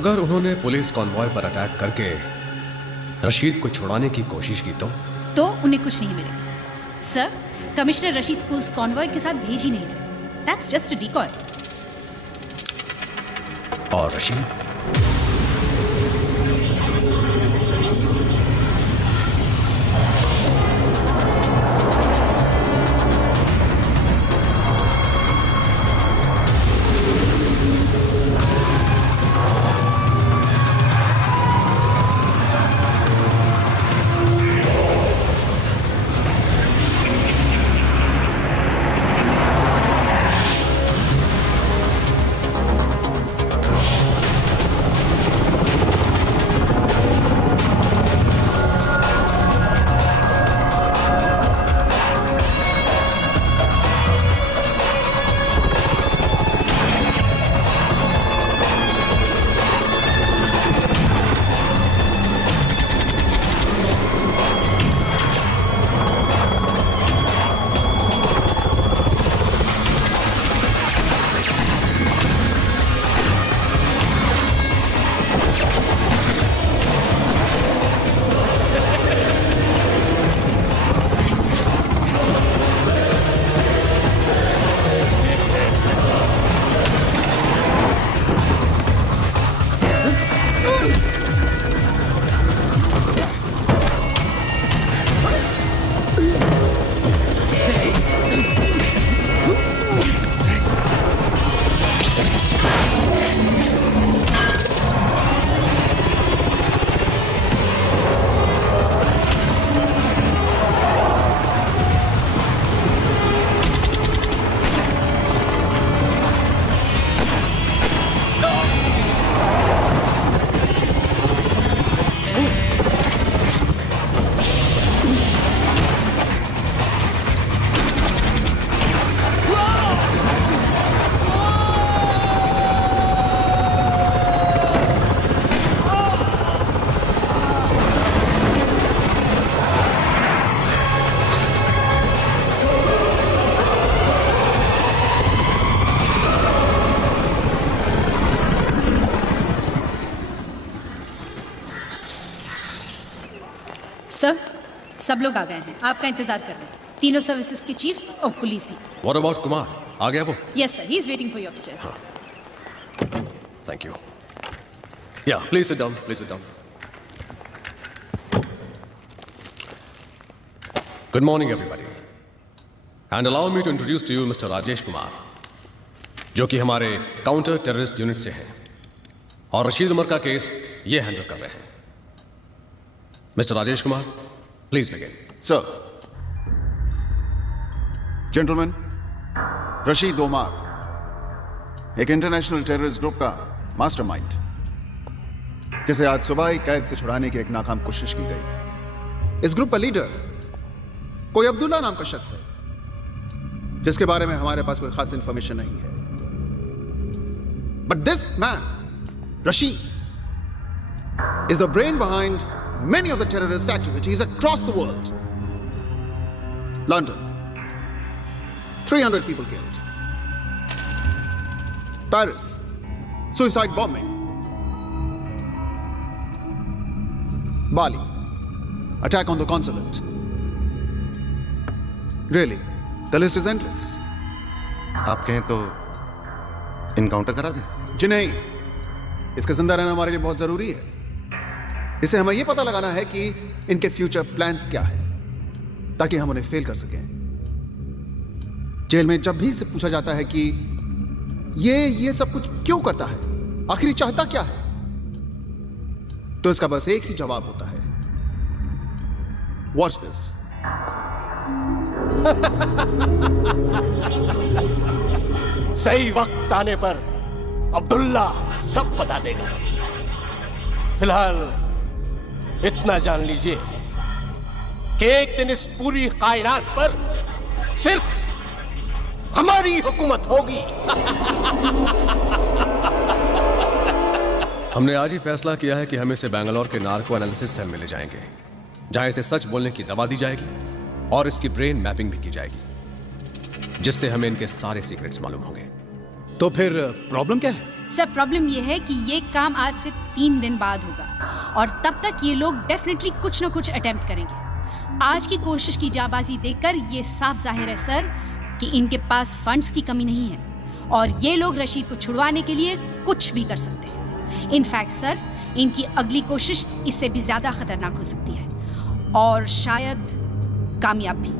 अगर उन्होंने police convoy पर अटैक करके रशीद को छुड़ाने की कोशिश की तो उन्हें कुछ नहीं मिलेगा। सर, कमिश्नर रशीद को उस कॉन्वॉय के साथ भेज ही नहीं रहे। That's just a decoy. और रशीद? सर, सब लोग आ गए हैं। आपका इंतजार कर रहे हैं। तीनों सर्विसेज के चीफ्स और पुलिस भी। What about Kumar? आ गया वो? Yes sir, he is waiting for you upstairs. Thank you. Yeah please sit down, please sit down. Good morning everybody, and allow me to introduce to you mister Rajesh Kumar, जो कि हमारे counter terrorist unit से हैं और रशीद उमर का case ये handle कर रहे हैं। Mister Rajesh Kumar, please begin. Sir, gentleman, Rashid Umar एक इंटरनेशनल टेररिस्ट ग्रुप का मास्टरमाइंड, जिसे आज सुबह ही कैद से छुड़ाने की एक नाकाम कोशिश की गई। इस ग्रुप का लीडर कोई अब्दुल्ला नाम का शख्स है, जिसके बारे में हमारे पास कोई खास इंफॉर्मेशन नहीं है। But this man, Rashid, is the brain behind many of the terrorist activities across the world. London, 300 people killed. Paris, suicide bombing. Bali, attack on the consulate. Really, the list is endless. आप कहें तो encounter करा दें? जी नहीं, इसका जिंदा रहना हमारे लिए बहुत जरूरी है। इसे हमें यह पता लगाना है कि इनके फ्यूचर प्लान्स क्या है, ताकि हम उन्हें फेल कर सकें। जेल में जब भी से पूछा जाता है कि ये सब कुछ क्यों करता है, आखिर चाहता क्या है, तो इसका बस एक ही जवाब होता है, वॉच दिस। सही वक्त आने पर अब्दुल्ला सब बता देगा। फिलहाल इतना जान लीजिए कि एक दिन इस पूरी कायनात पर सिर्फ हमारी हुकूमत होगी। हमने आज ही फैसला किया है कि हम इसे बेंगलोर के नार्को एनालिसिस सेल में ले जाएंगे, जहां इसे सच बोलने की दवा दी जाएगी और इसकी ब्रेन मैपिंग भी की जाएगी, जिससे हमें इनके सारे सीक्रेट्स मालूम होंगे। तो फिर प्रॉब्लम क्या है? सर प्रॉब्लम ये है कि ये काम आज से 3 दिन बाद होगा और तब तक ये लोग डेफिनेटली कुछ ना कुछ अटेम्प्ट करेंगे। आज की कोशिश की जाबाजी देखकर ये साफ जाहिर है सर कि इनके पास फंड्स की कमी नहीं है और ये लोग रशीद को छुड़वाने के लिए कुछ भी कर सकते हैं। इनफैक्ट सर इनकी अगली कोशिश इससे भी ज्यादा खतरनाक हो सकती है और शायद कामयाब भी।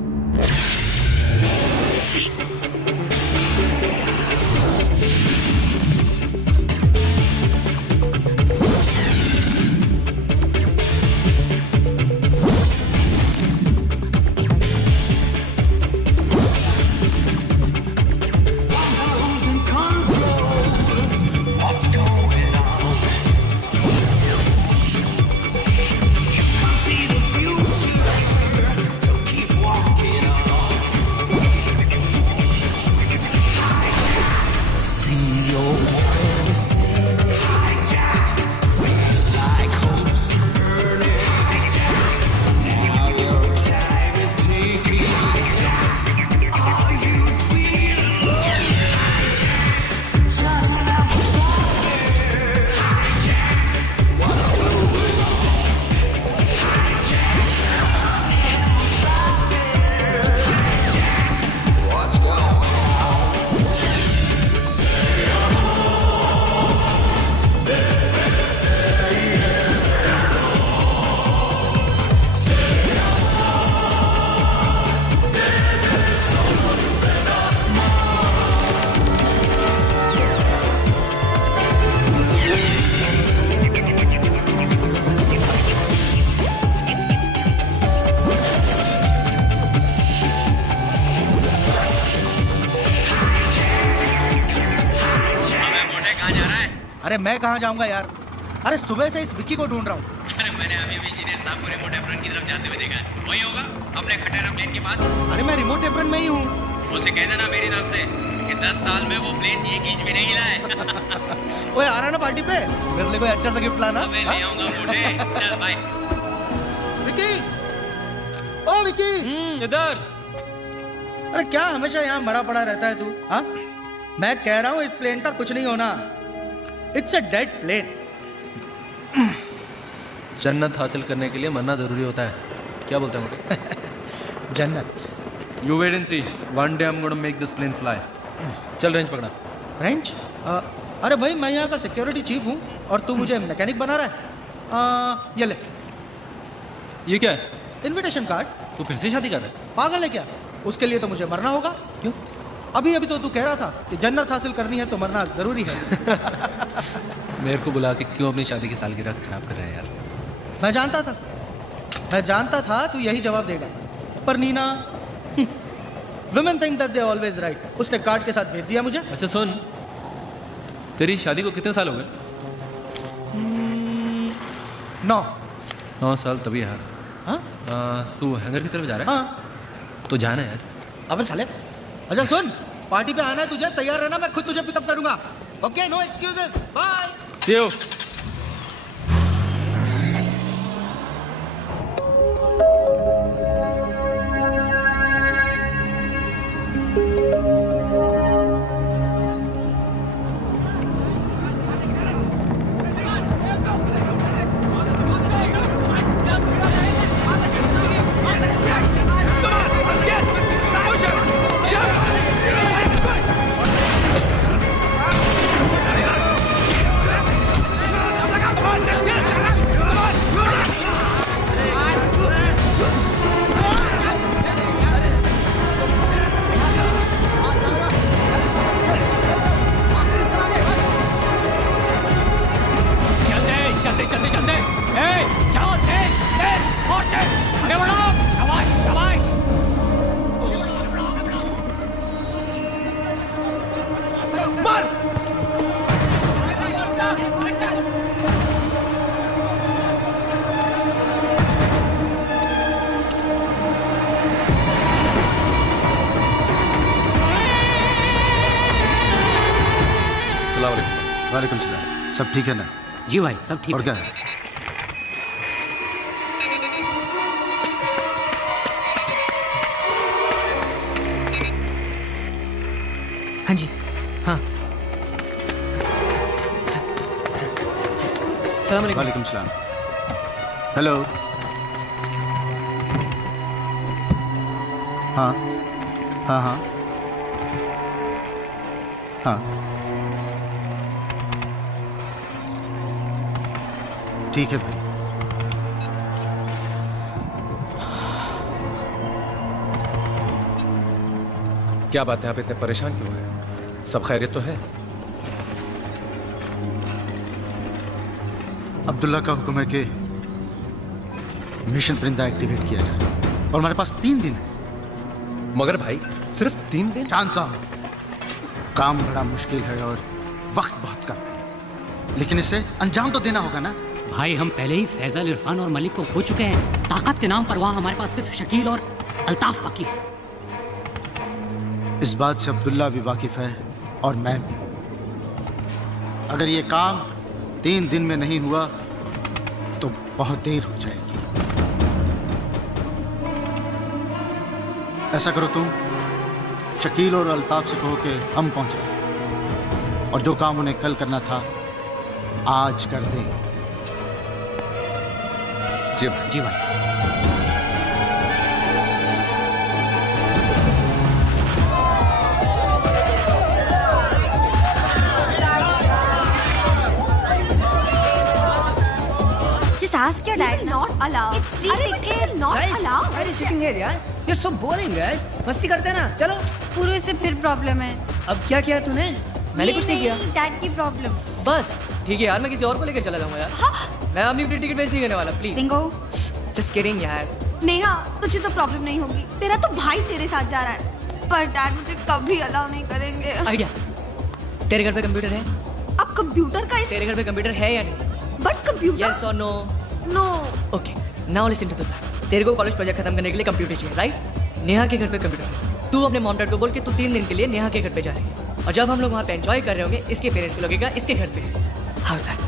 अरे मैं कहाँ जाऊंगा यार, अरे सुबह से इस विक्की को ढूंढ रहा हूँ। अरे मैंने अभी भी इंजीनियर साहब को रिमोट एप्रन की तरफ जाते हुए देखा है। वही होगा अपने खटेरा प्लेन के पास। अरे मैं रिमोट एप्रन में ही हूँ। उसे कह देना मेरी तरफ से कि 10 साल में वो प्लेन 1 इंच भी नहीं हिला है। ओए आ रहा ना पार्टी पे, मेरे लिए कोई अच्छा सा गिफ्ट लाना। मैं ले आऊंगा मोटे। चल बाय। विक्की, ओ विक्की, इधर। अरे क्या हमेशा यहाँ मरा पड़ा रहता है तू? हाँ, मैं कह रहा हूँ इस प्लेन का कुछ नहीं होना। It's a dead plane. जन्नत हासिल करने के लिए मरना जरूरी होता है, क्या बोलते हैं मोटे? जन्नत। You wait and see, one day I am gonna make this plane fly. चल रेंज पकड़ा। रेंज? अरे भाई मैं यहाँ का सिक्योरिटी चीफ हूँ और तू मुझे मैकेनिक बना रहा है। ये ले, ये क्या है? Invitation card. तू फिर से शादी कर रहा है? पागल है क्या? उसके लिए तो मुझे मरना होगा। क्यों? अभी अभी तो तू कह रहा था कि जन्नत हासिल करनी है तो मरना जरूरी है। मेरे को बुला के क्यों अपनी शादी की सालगिरह खराब कर रहा है यार? मैं जानता था तू यही जवाब देगा, पर Nina, women think that they always right। उसने कार्ड के साथ भेज दिया मुझे। अच्छा सुन, तेरी शादी को कितने साल हो गए? 9। 9 साल तभी यार। हाँ तू हैंगर की तरफ जा रहा है? हाँ। तो जाना है यार। अबे साले, अच्छा सुन, पार्टी पे आना है तुझे, तैयार रहना, मैं खुद तुझे पिकअप करूंगा। Okay, no excuses, bye. See you. वालेकुम सलाम। सब ठीक है ना? जी भाई सब ठीक और है। क्या है? हाँ जी, हाँ। अस्सलाम वालेकुम। वालेकुम सलाम। हेलो। हाँ हाँ हाँ हाँ, ठीक है भाई। क्या बात है, आप इतने परेशान क्यों हैं? सब खैरियत तो है? अब्दुल्ला का हुक्म है कि मिशन परिंदा एक्टिवेट किया जाए और हमारे पास 3 दिन है। मगर भाई सिर्फ 3 दिन? जानता हूं काम बड़ा मुश्किल है और वक्त बहुत कम है, लेकिन इसे अंजाम तो देना होगा ना। भाई हम पहले ही फैजल, इरफान और मलिक को खो चुके हैं। ताकत के नाम पर वहाँ हमारे पास सिर्फ शकील और अल्ताफ बाकी है। इस बात से अब्दुल्ला भी वाकिफ है और मैं भी। अगर ये काम 3 दिन में नहीं हुआ तो बहुत देर हो जाएगी। ऐसा करो तुम शकील और अल्ताफ से कहो कि हम पहुंच रहे हैं और जो काम उन्हें कल करना था आज कर दें। जी भाई। जी भाई। Just ask your dad. Not allowed. It's free. Not allowed. Why are you sitting here, यार? You're so boring, guys. मस्ती करते हैं ना, चलो। पूर्व से फिर प्रॉब्लम है। अब क्या किया तूने? मैंने कुछ नहीं किया। डैड की प्रॉब्लम। बस ठीक है यार, मैं किसी और को लेकर चला जाऊंगा यार। हाँ? मैं अपनी फ्री टिकट वेस्ट नहीं करने वाला, प्लीज। बिंगो। जस्ट किडिंग यार। नेहा, तुझे तो प्रॉब्लम नहीं होगी। तेरा तो भाई तेरे साथ जा रहा है, पर डैड मुझे कभी अलाउ नहीं करेंगे। आइडिया। तेरे घर पे कंप्यूटर है? अब कंप्यूटर का तेरे घर पे कंप्यूटर है या नहीं? But computer. यस और no? No. Okay, now listen to the plan. तेरे को कॉलेज प्रोजेक्ट खत्म करने के लिए कंप्यूटर चाहिए, राइट? नेहा के घर पे कंप्यूटर है। तू अपने मॉम डैड को बोल के तू 3 दिन के लिए नेहा के घर पे जा रही है, और जब हम लोग वहाँ पे एंजॉय कर रहे होंगे, इसके पेरेंट्स को लगेगा इसके घर पे। How is that?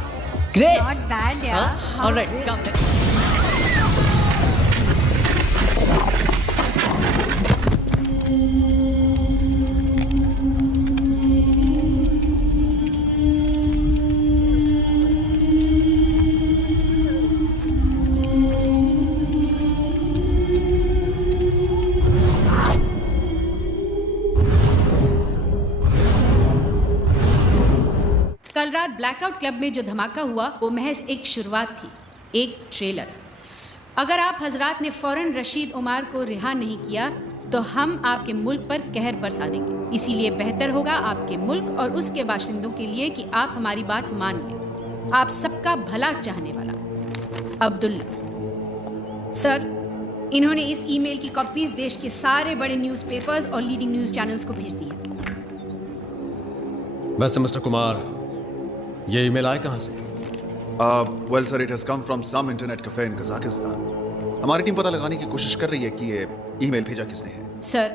Great. Not bad यार। Alright, come let's. कल रात ब्लैकआउट क्लब में जो धमाका हुआ वो महज एक शुरुआत थी, एक ट्रेलर। अगर आप हजरात ने फौरन रशीद उमर को रिहा नहीं किया तो हम आपके मुल्क पर कहर बरसा देंगे। इसीलिए बेहतर होगा आपके मुल्क और उसके बाशिंदों के लिए कि आप हमारी बात मान लें। आप सबका भला चाहने वाला अब्दुल्ला। सर, इन्होंने इस ईमेल की कॉपीज देश के सारे बड़े न्यूज़पेपर्स और लीडिंग न्यूज़ चैनल्स को भेज दी है। वैसे मिस्टर कुमार, ये ईमेल आए कहाँ से? Well sir, it has come from some internet cafe in Kazakhstan. हमारी टीम पता लगाने की कोशिश कर रही है कि ये ईमेल भेजा किसने है। सर,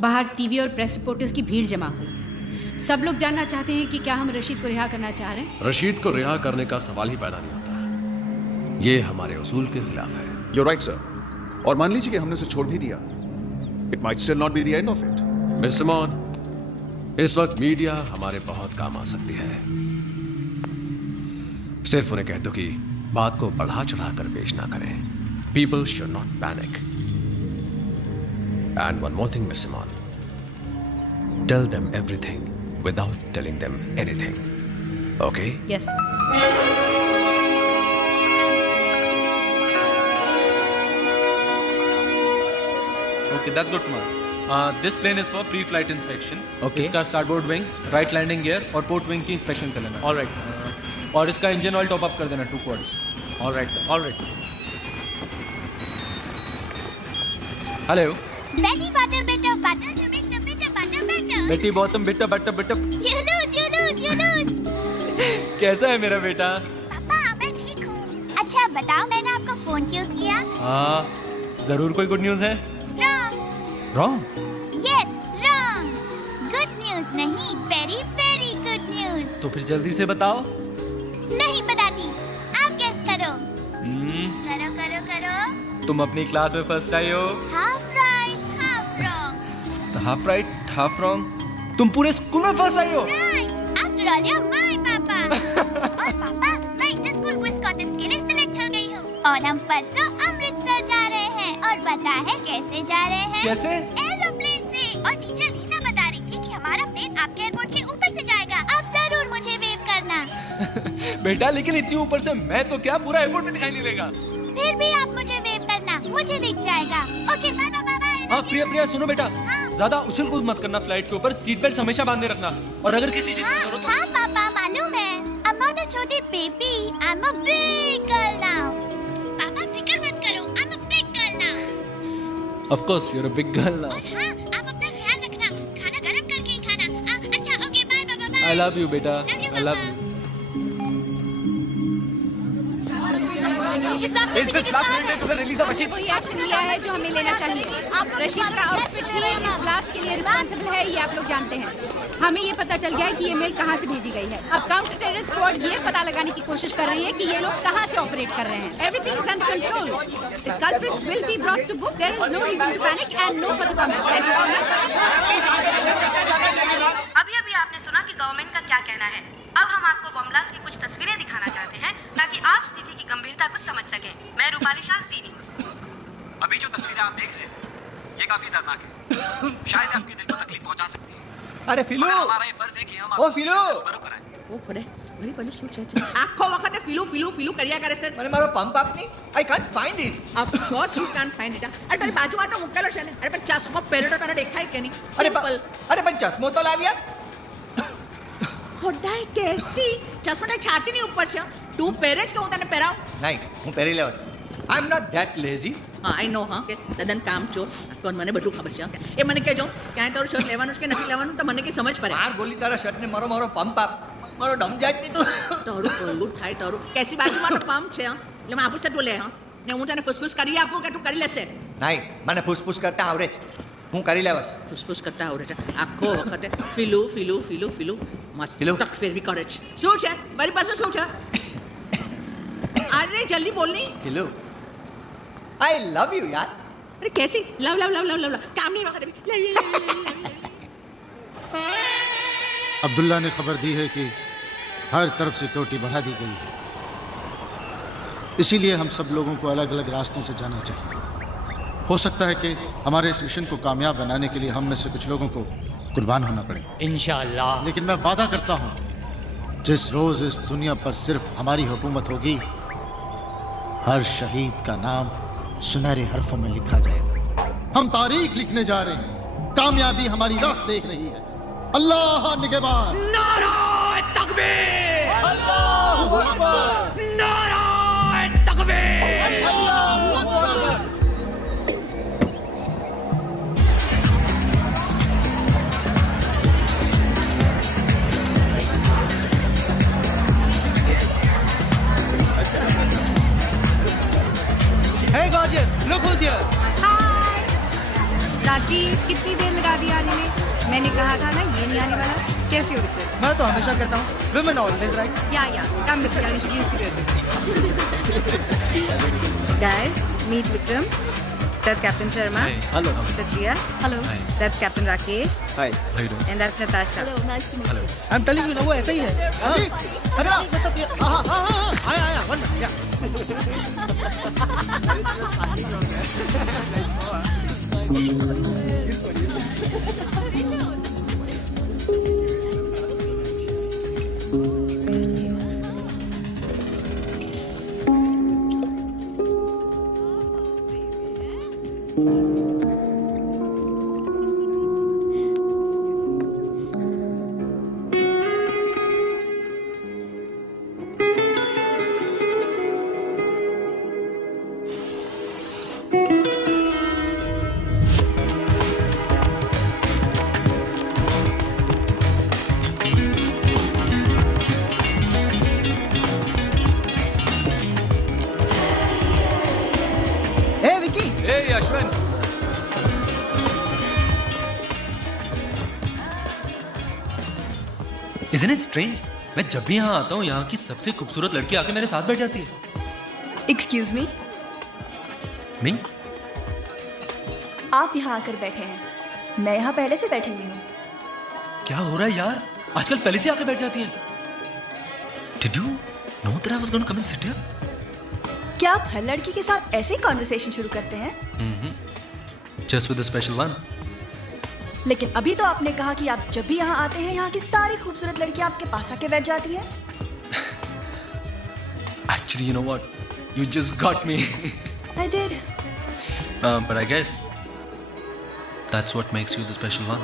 बाहर टीवी और प्रेस रिपोर्टर्स की भीड़ जमा हुई है। सब लोग जानना चाहते हैं कि क्या हम रशीद को रिहा करना चाह रहे हैं। रशीद को रिहा करने का सवाल ही पैदा नहीं होता। ये हमारे उसूल के खिलाफ है। You right sir. और मान लीजिए कि हमने उसे छोड़ भी दिया, it might still not be the end of it. Mister Mann, इस वक्त मीडिया हमारे बहुत काम आ सकती है। सिर्फ उन्हें कह दो कि बात को बढ़ा चढ़ा कर पेश ना करें। People should not panic. And one more thing mister Mann, tell them everything without telling them anything. Okay? Yes. Okay, that's good, Kumar. This plane is for pre-flight inspection. Okay. इसका starboard wing, right landing gear और port wing की inspection कर लेना. All right, sir. और इसका engine oil top up कर देना 2 quarts. All right, sir. All right. Hello. Betty butter, bit of butter to make the bitter butter better. Betty bought some bitter. You lose. कैसा है मेरा बेटा? पापा, मैं ठीक हूँ। अच्छा बताओ, मैंने आपको फोन क्यों किया? हाँ, जरूर कोई गुड न्यूज़ है? Wrong? Yes, wrong. Good news नहीं, very very good news. तो फिर जल्दी से बताओ. नहीं बताती, आप गेस करो. करो. तुम अपनी क्लास में फर्स्ट आई हो. Half right, half wrong. Half right, half wrong. तुम पूरे स्कूल में फर्स्ट आई हो. Right. After all, you're my papa. और पापा, मैं इंटर एयरपोर्ट क्विज कॉन्टेस्ट के लिए सिलेक्ट हो गई हूँ और हम परसों अमृतसर जा रहे हैं। और पता है कैसे जा रहे हैं? कैसे? एरोप्लेन से। और टीचर लीजा बता रही थी कि हमारा प्लेन आपके एयरपोर्ट के ऊपर से जाएगा। आप जरूर मुझे वेव करना। बेटा लेकिन इतनी ऊपर से मैं तो क्या पूरा एयरपोर्ट में दिखाई नहीं देगा। फिर भी आप मुझे वेव करना, मुझे दिख जाएगा। Okay bye bye bye. हाँ प्रिया सुनो बेटा, ज्यादा उछल कूद मत करना फ्लाइट के ऊपर, सीट बेल्ट हमेशा बांधे रखना। और अगर किसी चीज की जरूरत हो। हाँ पापा मालूम है। I'm not a छोटी baby, I'm a big girl now. पापा फिक्र मत करो, I'm a big girl now. Of course you're a big girl now. और हाँ, आप अपना ख्याल रखना, खाना गरम करके ही खाना। अच्छा okay bye bye bye. I love you बेटा, I love you. Is this blast related to the release of Rashid? वही एक्शन लिया है जो हमें लेना चाहिए। रशीद का आउटफिट ही इस ब्लास्ट के लिए रिस्पांसिबल है, ये आप लोग जानते हैं। हमें ये पता चल गया है कि ये मेल कहाँ से भेजी गई है। अब काउंटर टेररिस्ट स्क्वाड ये पता लगाने की कोशिश कर रही है कि ये लोग कहाँ से ऑपरेट कर रहे हैं। Everything is under control. The culprits will be brought to book. There is no reason to panic and no further comments. अभी आपने सुना कि गवर्नमेंट का क्या कहना है। अब हम आपको बम ब्लास्ट की कुछ तस्वीरें दिखाना चाहते हैं ताकि आप स्थिति की गंभीरता को समझ सकें। मैं रूपाली शाह, ज़ी न्यूज़। अभी जो तस्वीरें आप देख रहे हैं ये काफी दर्दनाक है। शायद आपके दिल को तकलीफ पहुंचा सकती है। अरे फिलू, हमारा ये फर्ज है कि हम ओ फिलू, रूबरू कराएं। ओ पड़े मेरी पड़ी सोच आखो वखत फिलू फिलू फिलू करिया करे છે મને મારો પંપ આપની I can't find it. Of course you can't find it. અરે તારી બાજુમાં તો મુકેલો છે ને. અરે પણ ચશ્મો પહેરેલો તારે દેખાય કે નહીં? અરે પણ ચશ્મો તો લાવ્યા. ખોડાઈ કેસી ચશ્મા તારી છાતીની ઉપર છે. તું પહેરે જ કે હું તને પહેરાવ? નહીં, હું પહેરી લેવાસ. I am not that lazy. હા આઈ નો હા કે તદન કામ ચોર કોણ મને બધું ખબર છે. એ મને કહેજો ક્યાં તારું શર્ટ લેવાનું છે કે નથી લેવાનું તો મને કે સમજ પડે. માર ગોલી તારા શર્ટ ને મારો પંપ આપ. મારો ડમ જાય નહીં તું. તારું કોલું થાય તારું કેસી બાજુમાં તો પંપ છે. એટલે હું આપું તું લે હા ને હું તને ફુસફુસ કરી આપું કે તું કરી લેશે? નહીં, મને ફૂસફૂસ કરતા આવડે છે. હું કરી લેવાસ. ફુસફુસ કરતા આવડે છે આખો વખતે ફીલુ ફીલુ ફીલુ ફીલુ મસ્ત તક ફેરવી કરે છે. શું છે મારી પાસે શું છે? અરે જલ્દી બોલની. ફીલુ I love you यार. अरे कैसी love love love love love काम नहीं वक्त अब्दुल्ला ने खबर दी है कि हर तरफ सिक्योरिटी बढ़ा दी गई है, इसीलिए हम सब लोगों को अलग अलग रास्तों से जाना चाहिए। हो सकता है कि हमारे इस मिशन को कामयाब बनाने के लिए हम में से कुछ लोगों को कुर्बान होना पड़े इंशाअल्लाह। लेकिन मैं वादा करता हूँ जिस रोज इस दुनिया पर सिर्फ हमारी हुकूमत होगी, हर शहीद का नाम सुनहरे हरफों में लिखा जाएगा। हम तारीख लिखने जा रहे हैं, कामयाबी हमारी राह देख रही है। अल्लाह निगहबान। नाराए तकबीर, अल्लाहू अकबर, नाराए तकबीर, Allahu Akbar. Hey gorgeous, look who's here. हाय राजीव, कितनी देर लगा दी आने में? मैंने कहा था ना ये नहीं आने वाला। कैसी हो विक्रम? मैं तो हमेशा कहता हूँ women always right. या come with me, I'll introduce you to guys, meet Vikram. That's Captain Sharma. Hello. That's Riya. Hello. That's Captain Rakesh. Hi. How you doing? And that's Natasha. Hello, nice to meet you. I'm telling you ना वो ऐसा ही है. अरे मतलब हाँ आया one या. Hey Ashwin. Isn't it strange? मैं जब भी यहाँ आता हूँ यहाँ की सबसे खूबसूरत लड़की आके मेरे साथ बैठ जाती है. Excuse me? नहीं? आप यहाँ आकर बैठे हैं, मैं यहाँ पहले से बैठी हुई हूँ। क्या हो रहा है यार? आजकल पहले से आके बैठ जाती है. Did you know that I was going to come and sit here? क्या आप हर लड़की के साथ ऐसे ही कॉन्वर्सेशन शुरू करते हैं? Just with a special one. लेकिन अभी तो आपने कहा कि आप जब भी यहाँ आते हैं यहाँ की सारी खूबसूरत लड़कियाँ आपके पास आके बैठ जाती हैं। Actually, you know what? You just got me. I did. But I guess that's what makes you the special one.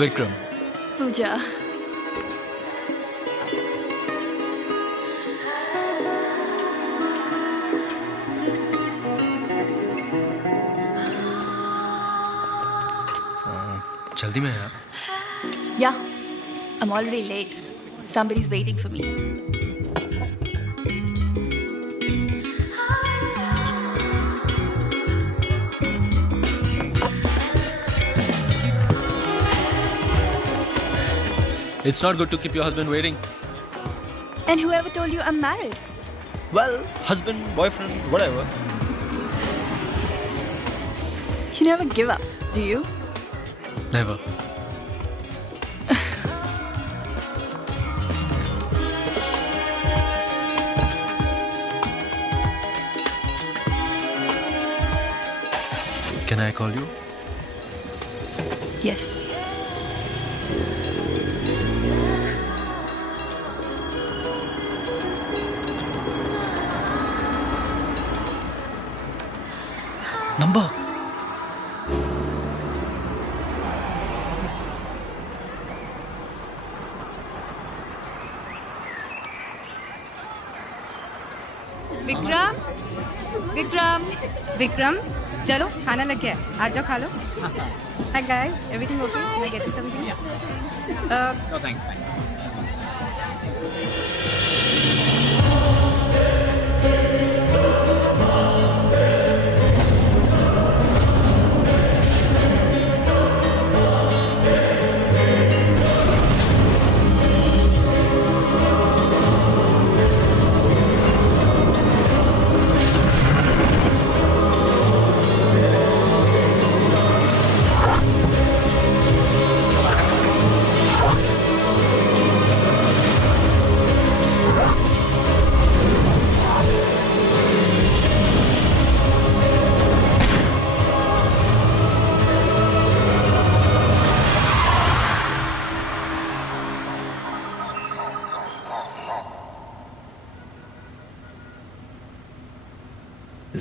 Vikram. पूजा। जल्दी में यार। Yeah, I'm already late. Somebody's waiting for me. It's not good to keep your husband waiting. And whoever told you I'm married? Well, husband, boyfriend, whatever. You never give up, do you? Never. Can I call you? Yes. Number. Vikram, Vikram, Vikram, चलो खाना लग गया है, आ जाओ खा लो। Hi guys, everything okay? Can I get you something? No thanks, fine.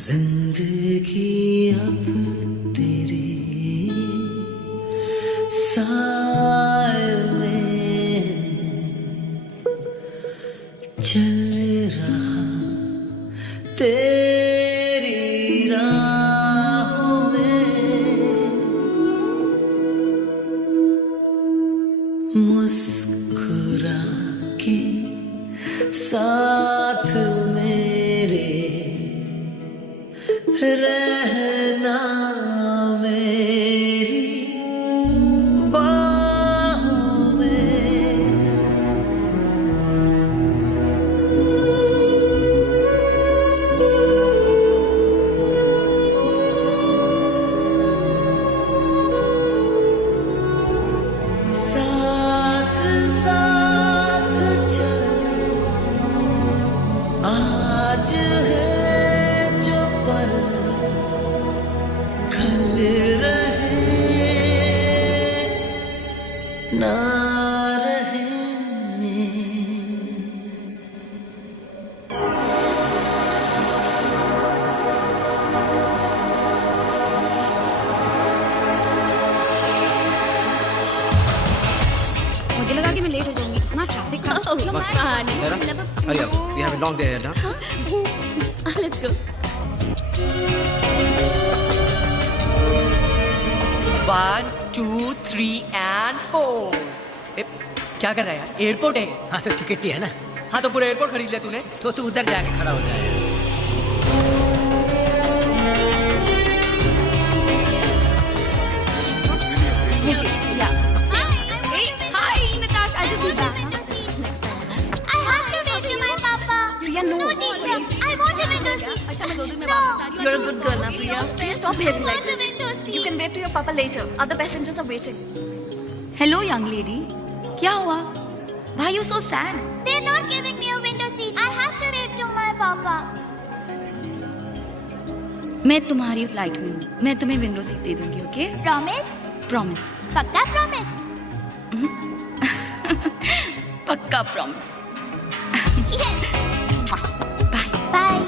जिंदगी अब तेरे साए में चल रहा, तेरी राहों में मुस्कुरा के साथ मेरे रहना मेरी बाहों में। साथ साथ चल, आज है जो पल कल रहे ना रहे। मुझे लगा कि मैं लेट हो जाऊंगी, इतना ट्रैफिक था। Hurry up. We have a long day ahead, huh? Let's go. 1, 2, 3 and 4। क्या कर रहा है यार? एयरपोर्ट है। हाँ तो टिकट ही है ना। हाँ तो पूरा एयरपोर्ट खरीद लिया तूने? तो तू उधर जाके खड़ा हो जाए। Hi, Natasha. I just need that. I have to wait to my papa. Priya, no. No, teacher. I want a window seat. अच्छा मैं 2 दिन में वापस आ रही हूँ. You're a good girl now, Priya. Please stop behaving like this. You can wait to your papa later. Other passengers are waiting. Hello young lady, क्या हुआ? Why you so sad? They're not giving me a window seat. I have to wait to my papa. मैं तुम्हारी flight में हूँ, मैं तुम्हें window seat दे दूंगी, okay? Promise? Promise. पक्का promise? पक्का प्रॉमिस। Yes. बाय। Bye.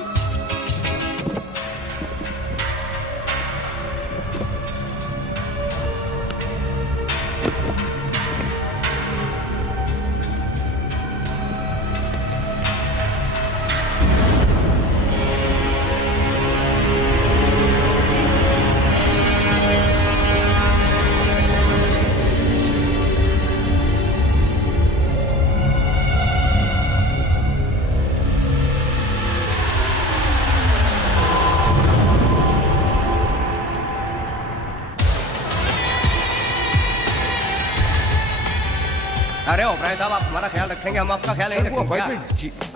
अरे ओबराय साहब, आप हमारा ख्याल रखेंगे, हम आपका ख्याल नहीं रखेंगे क्या?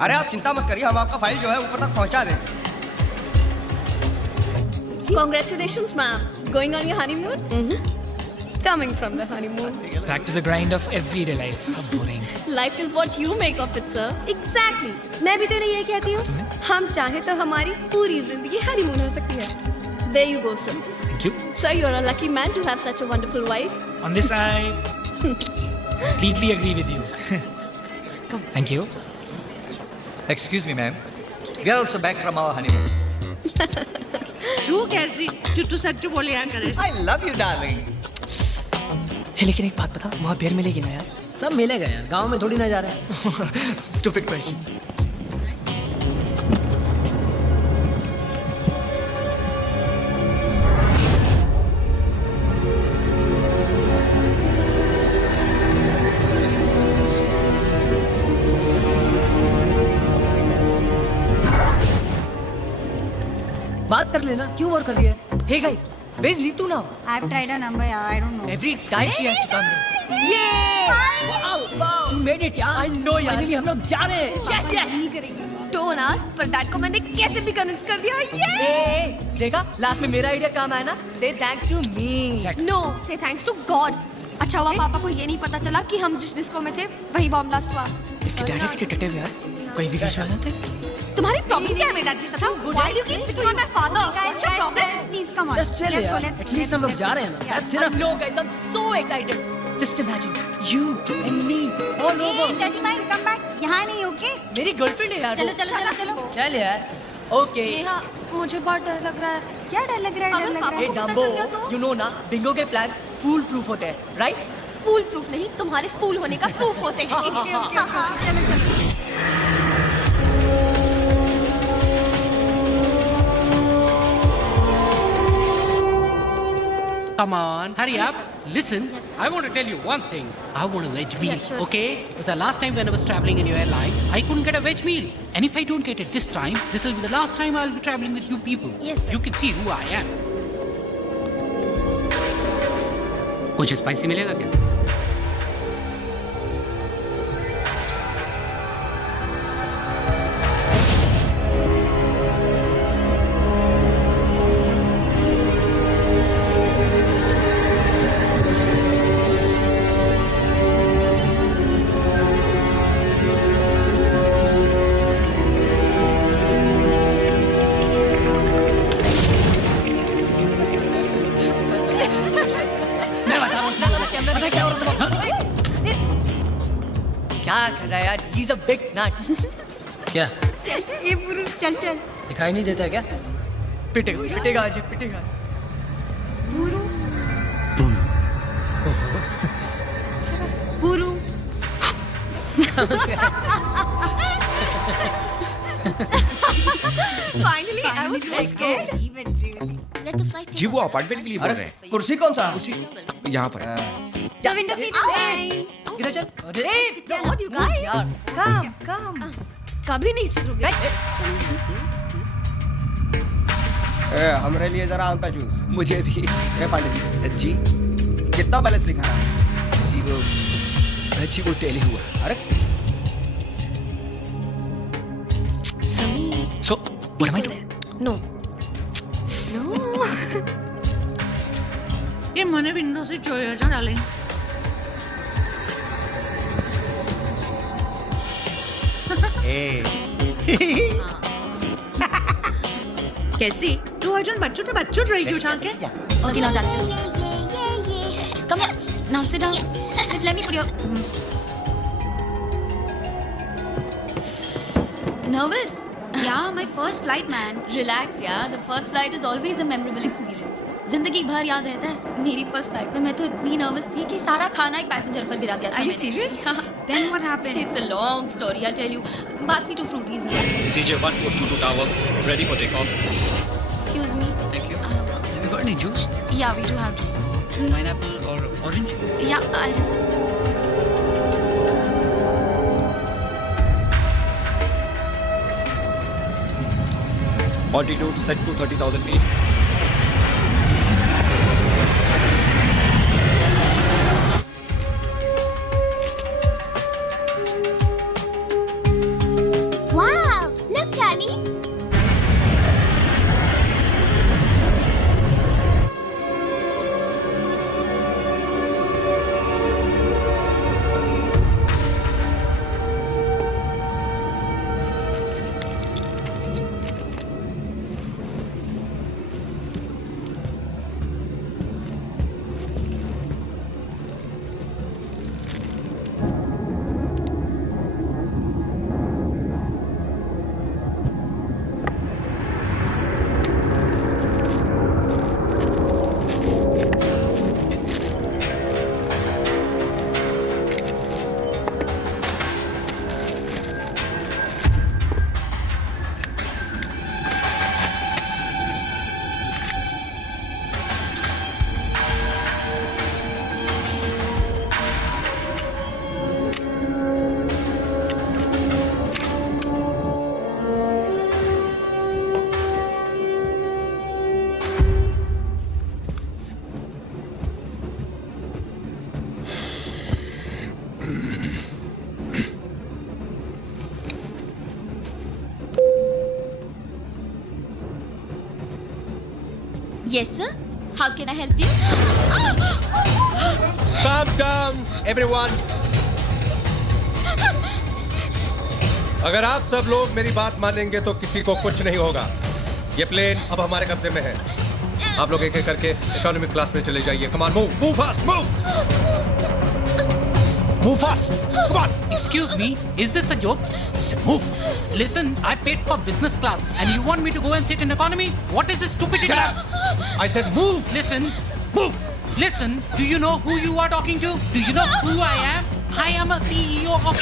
अरे आप चिंता मत करिए, हम आपका फाइल जो है ऊपर तक पहुंचा देंगे। Congratulations, ma'am. Going on your honeymoon? Coming from the honeymoon. Back to the grind of everyday life. How boring. Life is what you make of it, sir. Exactly. मैं भी तो नहीं ये कहती हूँ. हम चाहे तो हमारी पूरी जिंदगी हनीमून हो सकती है. There you go, sir. Thank you. Sir, you're a lucky man to have such a wonderful wife. On this, I completely agree with you. Thank you. Excuse me, ma'am. We are also back from our honeymoon. શું કેસી ચુટ્ટુ સચ્ચુ બોલ્યા કરે? I love you, darling. लेकिन एक बात बता, वहाँ बेर मिलेगी ना यार? सब मिलेगा यार, गांव में थोड़ी ना जा रहे हैं। Stupid question. बात कर लेना, क्यों और कर रही है? Hey guys, where's Neetu now? I've tried her number, yeah, I don't know. Every time she has to come. Yeah! Wow! You made it, यार. I know, यार. Finally हम लोग जा रहे हैं. Yes, yes. Don't ask, पर dad को मैंने कैसे भी कन्विंस कर दिया. Yeah! Hey, देखा? लास्ट में मेरा आइडिया काम आया ना? Say thanks to me. No, say thanks to God. अच्छा हुआ पापा को ये नहीं पता चला कि हम जिस डिस्को में थे वही बॉम्ब ब्लास्ट हुआ. इसके डैडी के डिटेक्टिव यार. कोई भी बीच में आ जाते? तुम्हारी प्रॉब्लम क्या है मेरे डैड के साथ? Why do you keep picking on my father? What's your problem? Please come on. Just chill यार. At least हम लोग जा रहे हैं ना. That's enough. No guys, I'm so excited. Just imagine you and me all over. Hey, dirty mind, come back. यहाँ नहीं, okay? मेरी गर्लफ्रेंड है यार. चलो चलो चलो चलो. चल यार. Okay. नेहा, मुझे बहुत डर लग रहा है. क्या डर लग रहा है? डर लग रहा Hey है? Dumbo, you know ना, बिंगो के plans fool proof होते हैं, right? फूल प्रूफ नहीं, तुम्हारे फूल होने का प्रूफ होते हैं. चलो चलो. Come on, hurry up. Listen, I want to tell you one thing. I want a veg meal, okay? Because the last time when I was traveling in your airline, I couldn't get a veg meal. And if I don't get it this time, this will be the last time I'll be traveling with you people. Yes, sir. You can see who I am. कुछ spicy मिलेगा क्या? क्या कर रहा है यार? He's a big nut. क्या? ये पुरुष चल चल. दिखाई नहीं देता क्या? पिटेगा, पिटेगा आज, पिटेगा. पुरु. पुरु. Finally, I was so scared. Let the flight जी वो अपार्टमेंट के लिए बोल रहे हैं। कुर्सी कौन सा? यहाँ पर। The window seat is mine. इधर चल. Hey, What you guys? यार. Come. कभी नहीं सुधरोगे. हमरे लिए जरा आम का जूस. मुझे भी। पांडे जी कितना बैलेंस लिखा है? जी वो टेली हुआ। अरे So, what am I doing? No. એ મને વિન્ડો સીટ જોઈએ છે ડાર્લિંગ. कैसी तू अर्जुन बच्चों रही क्यों झांके? Okay, now that's it. Come on. Now sit down. Sit, let me put your... Nervous? Yeah, my first flight, man. Relax, yeah. The first flight is always a memorable experience. जिंदगी भर याद रहता है. मेरी first flight में मैं तो इतनी nervous थी कि सारा खाना एक पैसेंजर पर गिरा दिया था. Are you serious? Then what happened? It's a long story, I'll tell you. Pass me 2 fruities now. CJ1422 tower, ready for takeoff. Excuse me. Thank you. Have you got any juice? Yeah, we do have juice. Pineapple or orange? Yeah, I'll just... Altitude set to 30,000 feet. Wow! Look, Charlie. Yes, sir. How can I help you? Calm down, everyone. अगर आप सब लोग मेरी बात मानेंगे तो किसी को कुछ नहीं होगा. ये प्लेन अब हमारे कब्जे में है. आप लोग एक एक करके इकोनॉमिक क्लास में चले जाइए. Come on, move fast, move fast. Come on. Excuse me, is this a joke? I said move. Listen, I paid for business class and you want me to go and sit in economy? What is this stupidity? Shut up. I said move. Listen. Move. Listen, do you know who you are talking to? Do you know who I am? I am a CEO of...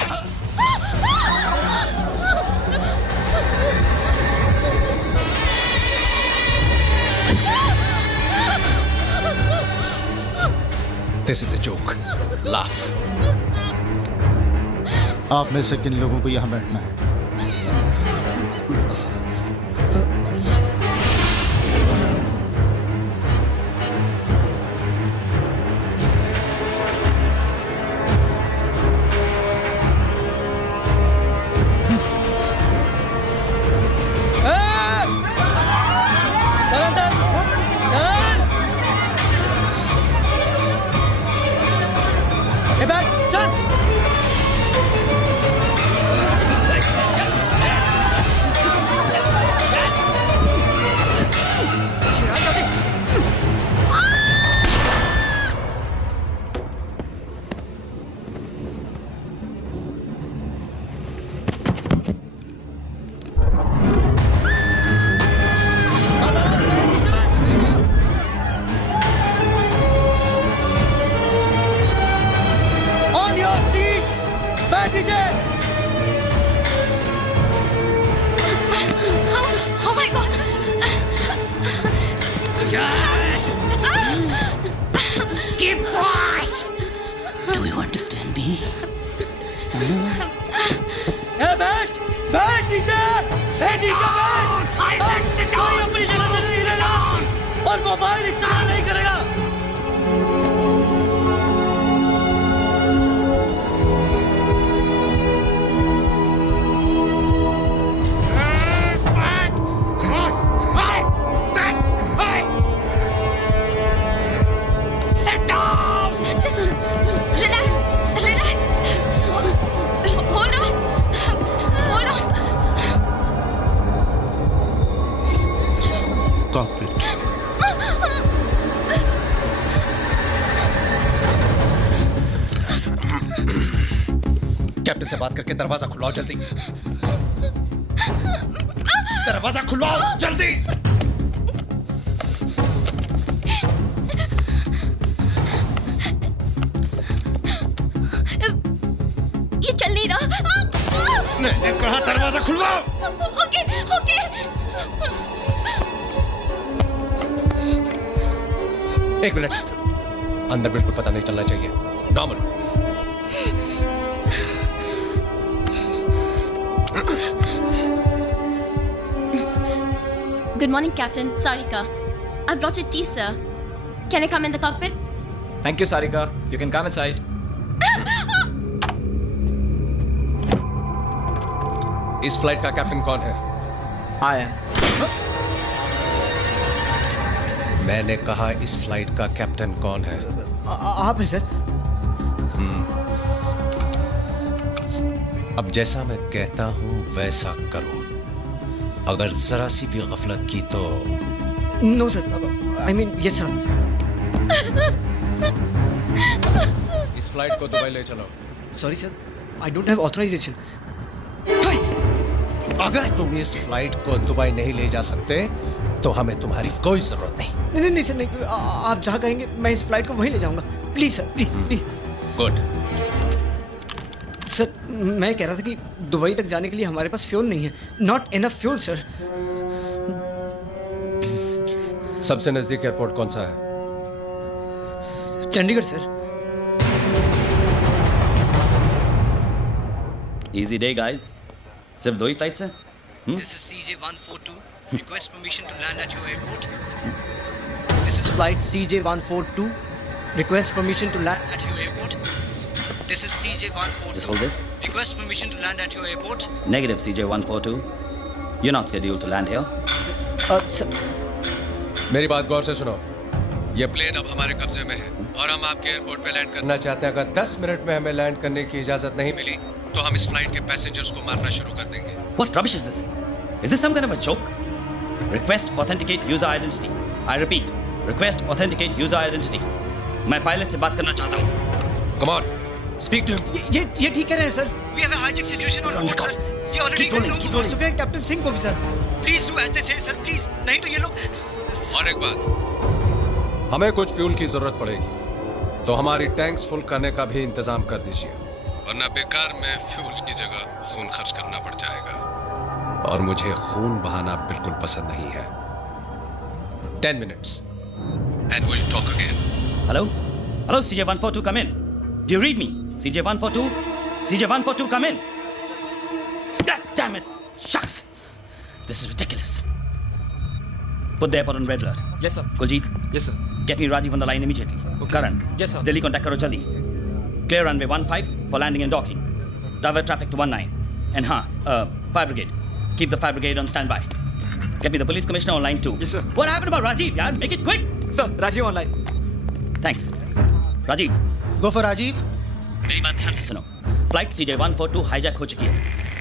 This is a joke. Laugh. आप में से किन लोगों को यहाँ बैठना है? Oh my God! Keep quiet! Do you understand me? Hey, बैठ नीचे! बैठ! I said sit down! कोई अपनी जगह से नहीं हिलेगा और मोबाइल इस्तेमाल नहीं करेगा. Relax. Hold on. Cockpit. Captain से बात करके दरवाजा खुलवाओ जल्दी। दरवाजा खुलवाओ जल्दी। ये चल नहीं रहा। मैंने कहा दरवाजा खुलवाओ। Okay okay. एक मिनट, अंदर बिल्कुल पता नहीं चलना चाहिए। Normal. Good morning, Captain. Sarika. I've brought you tea, sir. Can I come in the cockpit? Thank you, Sarika. You can come inside. इस फ्लाइट का कैप्टन कौन है? I am. मैंने कहा इस फ्लाइट का कैप्टन कौन है? आप हैं सर। अब जैसा मैं कहता हूं वैसा करो। अगर जरा सी भी गफलत की तो No, sir. I mean, yes, sir. इस फ्लाइट को दुबई ले चलो। Sorry, sir. I don't have authorization. अगर तुम इस फ्लाइट को दुबई नहीं ले जा सकते तो हमें तुम्हारी कोई जरूरत नहीं। नहीं सर, नहीं। आप जहाँ कहेंगे मैं इस फ्लाइट को वहीं ले जाऊंगा। Please sir, please please. Good. Sir, मैं कह रहा था कि दुबई तक जाने के लिए हमारे पास फ्यूल नहीं है। Not enough fuel sir. सबसे नजदीक एयरपोर्ट कौन सा है? Chandigarh sir. Easy day, guys. सिर्फ 2 ही फ्लाइट्स हैं? This is CJ142. Request permission to land at your airport. This is flight CJ142. Request permission to land at your airport. This is CJ142. Just hold this. Request permission to land at your airport. Negative, CJ142. You're not scheduled to land here. Sir. मेरी बात गौर से सुनो। ये plane अब हमारे कब्जे में है और हम आपके एयरपोर्ट पे लैंड करना चाहते हैं। अगर 10 मिनट में हमें लैंड करने की इजाजत नहीं मिली तो हम इस फ्लाइट के पैसेंजर्स को मारना शुरू कर देंगे। What rubbish is this? Is this some kind of a joke? Request authenticate user identity. I repeat, request authenticate user identity. मैं पायलट से बात करना चाहता हूँ। Come on, speak to him. ये ठीक कह रहे हैं sir. We have a hijack situation on board, sir. ये already कई लोग मार चुके हैं, कैप्टन सिंह को भी sir. Please do as they say, sir. Please. नहीं तो ये लोग। और एक बात, हमें कुछ फ्यूल की जरूरत पड़ेगी तो हमारी टैंक्स फुल करने का भी इंतजाम कर दीजिए, वरना बेकार में फ्यूल की जगह खून खर्च करना पड़ जाएगा और मुझे खून बहाना बिल्कुल पसंद नहीं है। 10 minutes and we'll talk again. Hello? Hello, CJ142, come in. Do you read me? CJ142? CJ142, come in. God damn it! Shucks! This is ridiculous. Put the airport on red alert. Yes, sir. Kuljit? Yes, sir. Get me Rajiv on the line immediately. Okay. Karan? Yes, sir. Delhi contact karo jaldi. Clear runway 15 for landing and docking. Divert traffic to 19. And fire brigade. Keep the fire brigade on standby. Get me the police commissioner on line 2. Yes, sir. What happened about Rajiv, yaar? Make it quick. Sir, Rajiv online. Thanks. Rajiv. Go for Rajiv. मेरी बात ध्यान से सुनो। Flight CJ142 hijack हो चुकी है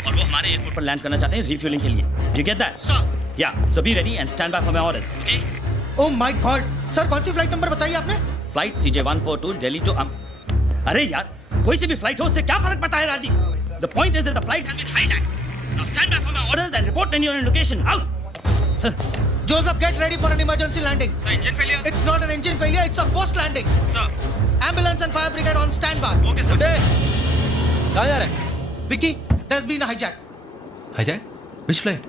और वो हमारे एयरपोर्ट पर लैंड करना चाहते हैं रिफ्यूलिंग के लिए। Do you get that? Sir. Yeah. So be ready and stand by for my orders. Okay? Oh my God. Sir, कौन सी फ्लाइट नंबर बताइए आपने? फ्लाइट CJ142 दिल्ली टू अरे यार, कोई सी भी फ्लाइट हो उससे क्या फर्क पड़ता है Rajiv? The point is that the flight has been hijacked. Now stand by for my orders and report when you're in location. Out. Joseph, get ready for an emergency landing. Sir, engine failure? It's not an engine failure, it's a forced landing. Sir. Ambulance and fire brigade on standby. Okay, sir. कहाँ जा रहे हैं? Vicky, there's been a hijack. Hijack? Which flight?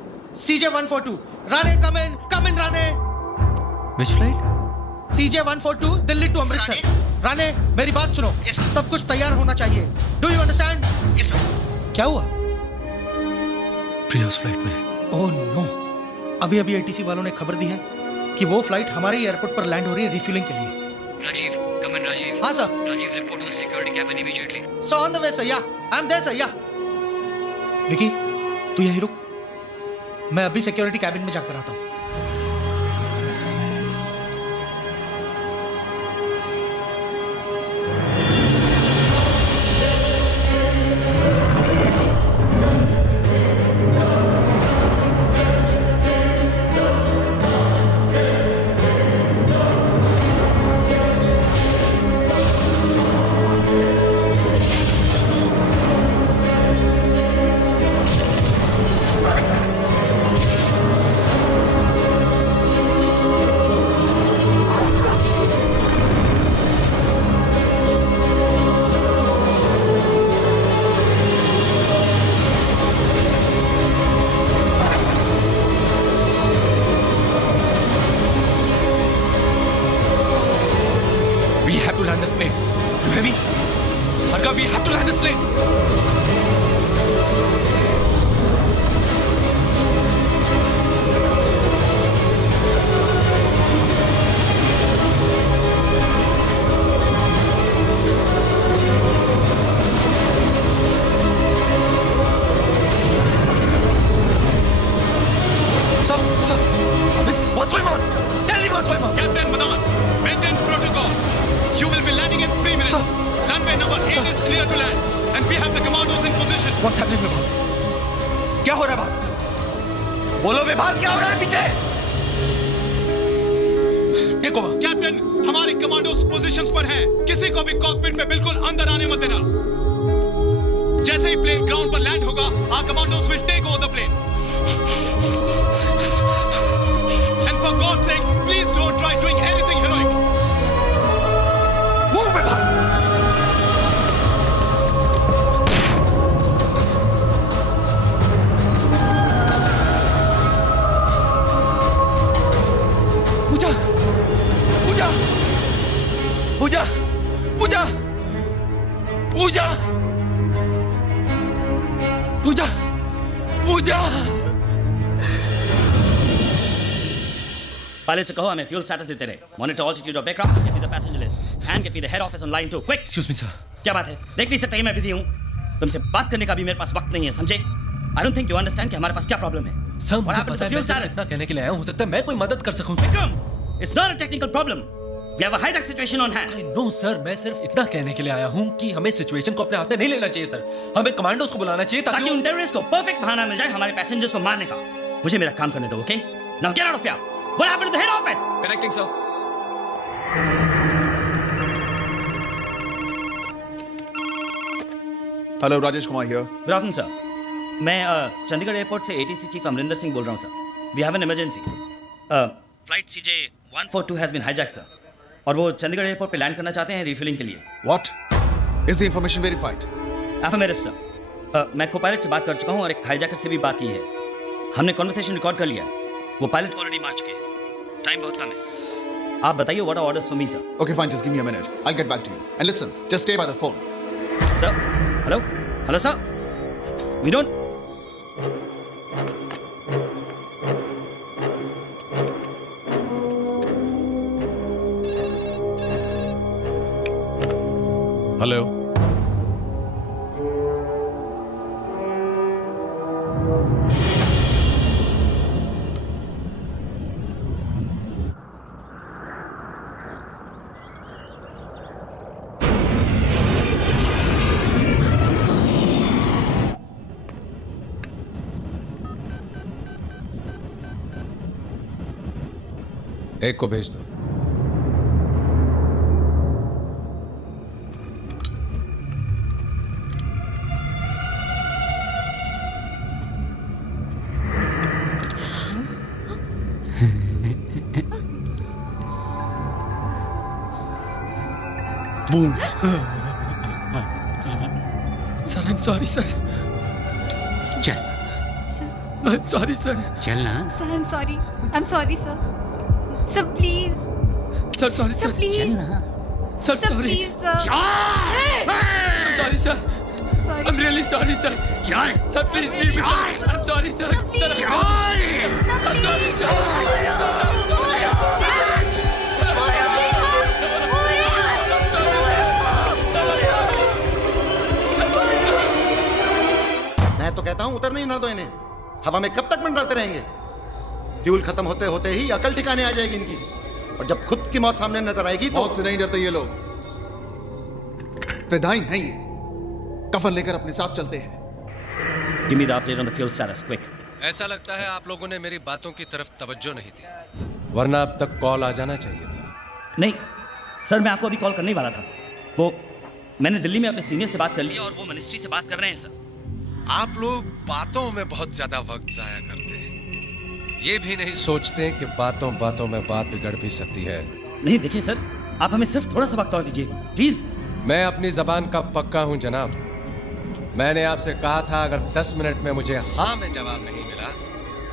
CJ142. Rane, come in, Rane. Which flight? CJ142, Delhi to Amritsar. Rane, मेरी बात सुनो। Yes, सब कुछ तैयार होना चाहिए। Do you understand? Yes, sir. क्या हुआ? प्रिया उस फ्लाइट में। Oh no. अभी ATC वालों ने खबर दी है कि वो फ्लाइट हमारे एयरपोर्ट पर लैंड हो रही है रिफ्यूलिंग के लिए। Rajiv, come in, Rajiv. हाँ sir. Rajiv, report to the security cabin immediately. So on the way, sir. Yeah, I'm there, sir. Yeah. Vicky, तू यहीं रुक। मैं अभी सिक्योरिटी कैबिन में जाकर आता हूँ। to land this plane. You hear me? Harka, we have to land this plane. What's going on? Tell me what's going on. Captain Madan, maintain protocol. You will be landing in 3 minutes. Runway number 8 is clear to land, and we have the commandos in position. What's happening, Vibhav? क्या हो रहा है बात? बोलो विभाग, क्या हो रहा है पीछे? देखो कैप्टन, हमारे कमांडोज पोजीशंस पर हैं। किसी को भी कॉकपिट में बिल्कुल अंदर आने मत देना। जैसे ही प्लेन ग्राउंड पर लैंड होगा, our commandos will take over the plane. And for God's sake, please don't try doing anything heroic. Move, Vibhav. Puja, Puja, Puja, Puja, Puja, Puja, Puja. Pilots से कहो हमें fuel status देते रहे. Monitor altitude of aircraft, get me the passenger list, and get me the head office on line 2. Quick. Excuse me, sir. क्या बात है? देख नहीं सकते कि मैं बिजी हूँ. तुमसे बात करने का भी मेरे पास वक्त नहीं है, समझे? I don't think you understand कि हमारे पास क्या प्रॉब्लम है. सर, मुझे पता है, मैं सिर्फ इतना कहने के लिए आया हूँ. हो सकता है मैं कोई मदद कर सकूँ. Vikram, it's not a technical problem. We have a hijack situation on hand. No, sir, मैं सिर्फ इतना कहने के लिए आया हूँ कि हमें सिचुएशन को अपने हाथ में नहीं लेना चाहिए, सर. हमें कमांडोज को बुलाना चाहिए ताकि उन टेररिस्ट को परफेक्ट बहाना मिल जाए हमारे पैसेंजर्स को मारने का. मुझे मेरा काम करने दो, okay? Now get out of here. What happened to the head office? Connecting, sir. Hello, Rajesh Kumar here. Good afternoon, sir. मैं चंडीगढ़ एयरपोर्ट से ATC चीफ अमरिंदर सिंह बोल रहा हूँ, sir. We have an emergency. Flight CJ142 has been hijacked, sir. और वो Chandigarh airport पे land करना चाहते हैं रिफ्यूलिंग के लिए. What? Is the information verified? Affirmative, sir. मैं को-पायलट से बात कर चुका हूँ और एक हाईजैकर से भी बात की है. हमने कॉन्वर्सेशन रिकॉर्ड कर लिया. वो पायलट ऑलरेडी मार चुके हैं. टाइम बहुत कम है. आप बताइए what are orders for me, sir. Okay, fine. Just give me a minute. I'll get back to you. And listen, just stay by the phone. Sir, hello, hello, sir. We don't. Hello. एक को भेज दो. Boom. Sir, I'm sorry, sir. चल. I'm sorry, sir. चल ना. Sir, I'm sorry. I'm sorry, sir. Sir, please. Sir, sorry, sir. Please. चल ना. Sir, Sir, sorry. please, sir. I'm sorry, sir. Sorry. I'm really sorry, sir. चल. Sir, please leave me, sir. I'm sorry, sir. Sir, I'm sorry, sir. मैं तो कहता हूं उतरने ही ना दो इन्हें. हवा में कब तक मंडराते रहेंगे? फ्यूल खत्म होते होते ही अकल ठिकाने आ जाएगी इनकी. और जब खुद की मौत सामने नजर आएगी तो मौत से नहीं डरते ये लोग. फिदाइन हैं ये. कफन लेकर अपने साथ चलते हैं. Give me the update on the fuel status, quick. ऐसा लगता है आप लोगों ने मेरी बातों की तरफ तवज्जो नहीं दी, वरना अब तक कॉल आ जाना चाहिए था. नहीं सर, मैं आपको अभी कॉल करने ही वाला था. वो मैंने दिल्ली में अपने सीनियर से बात कर ली और वो मिनिस्ट्री से बात कर रहे हैं, सर. आप लोग बातों में बहुत ज्यादा वक्त जाया करते हैं. ये भी नहीं सोचते कि बातों बातों में बात बिगड़ भी सकती है. नहीं देखिए सर, आप हमें सिर्फ थोड़ा सा वक्त और दीजिए प्लीज. मैं अपनी जबान का पक्का हूं जनाब. मैंने आपसे कहा था अगर 10 मिनट में मुझे हाँ में जवाब नहीं मिला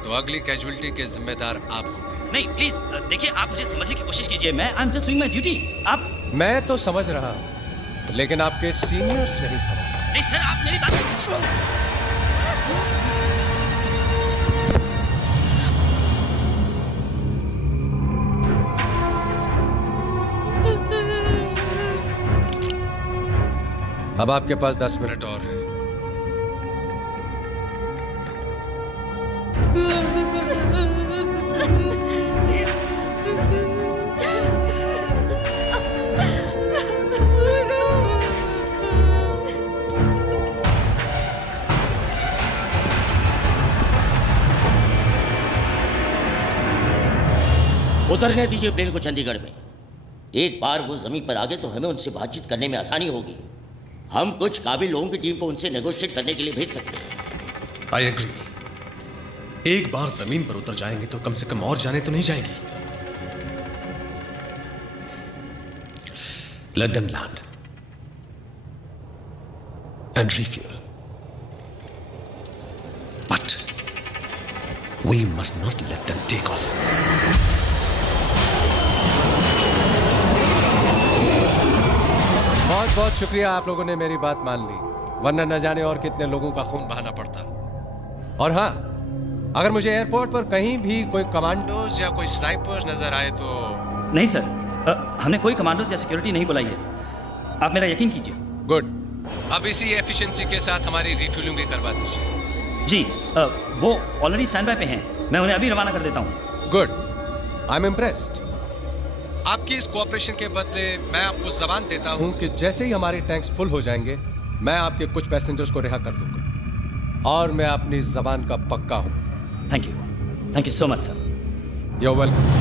तो अगली कैजुअलिटी के जिम्मेदार आप होंगे. नहीं प्लीज देखिए, आप मुझे समझने की कोशिश कीजिए. मैं I am just doing my duty. आप मैं तो समझ रहा हूं, लेकिन आपके सीनियर्स नहीं समझ रहे। नहीं सर, आप मेरी बात अब आपके पास 10 मिनट और है। उतरने दीजिए प्लेन को चंडीगढ़ में। एक बार वो जमीन पर आ गए तो हमें उनसे बातचीत करने में आसानी होगी। हम कुछ काबिल लोगों की टीम को उनसे नेगोशिएट करने के लिए भेज सकते हैं। I agree. एक बार जमीन पर उतर जाएंगे तो कम से कम और जाने तो नहीं जाएंगी। Let them land and refuel, but we must not let them take off. बहुत बहुत शुक्रिया, आप लोगों ने मेरी बात मान ली, वरना न जाने और कितने लोगों का खून बहाना पड़ता। और हाँ, अगर मुझे एयरपोर्ट पर कहीं भी कोई कमांडोज या कोई स्नाइपर्स नजर आए तो। नहीं सर, हमने कोई कमांडोज या सिक्योरिटी नहीं बुलाई है, आप मेरा यकीन कीजिए। गुड। अब इसी एफिशिएंसी के साथ हमारी रिफ्यूलिंग भी करवा दीजिए। जी, वो ऑलरेडी स्टैंड बाय पे हैं, मैं उन्हें अभी रवाना कर देता हूँ। Good, I am impressed. आपकी इस कोऑपरेशन के बदले मैं आपको जबान देता हूं कि जैसे ही हमारे टैंक्स फुल हो जाएंगे, मैं आपके कुछ पैसेंजर्स को रिहा कर दूंगा। और मैं अपनी जबान का पक्का हूं। Thank you so much sir. You are welcome.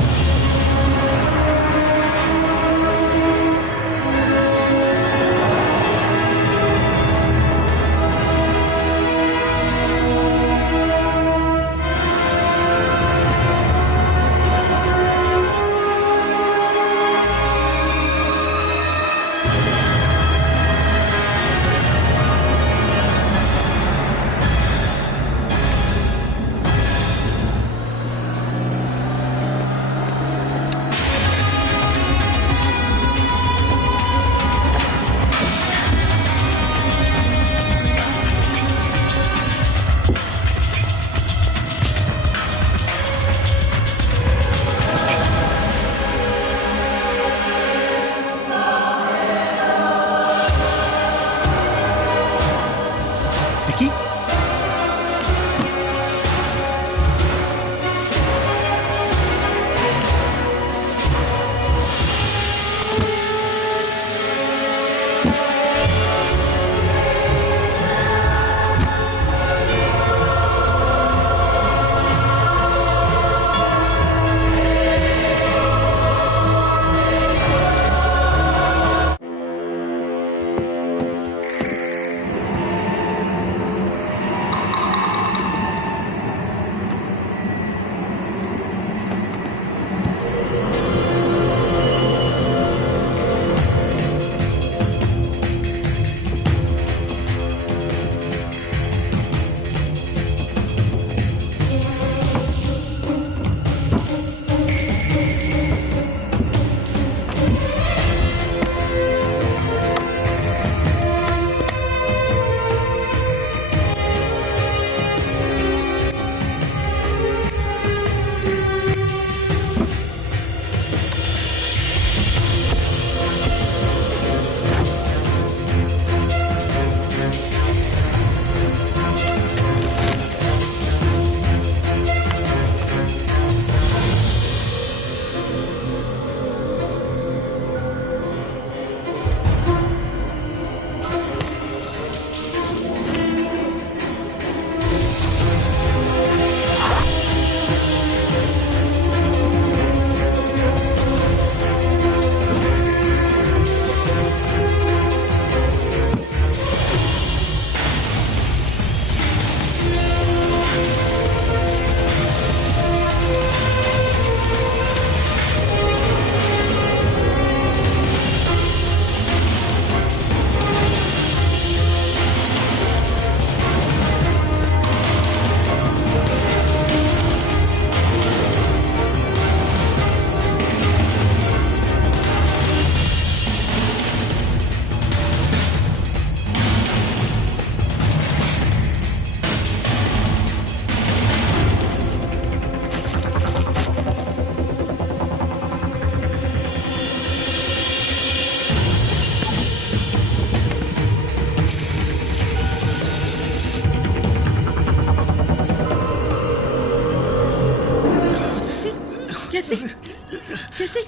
कैसे?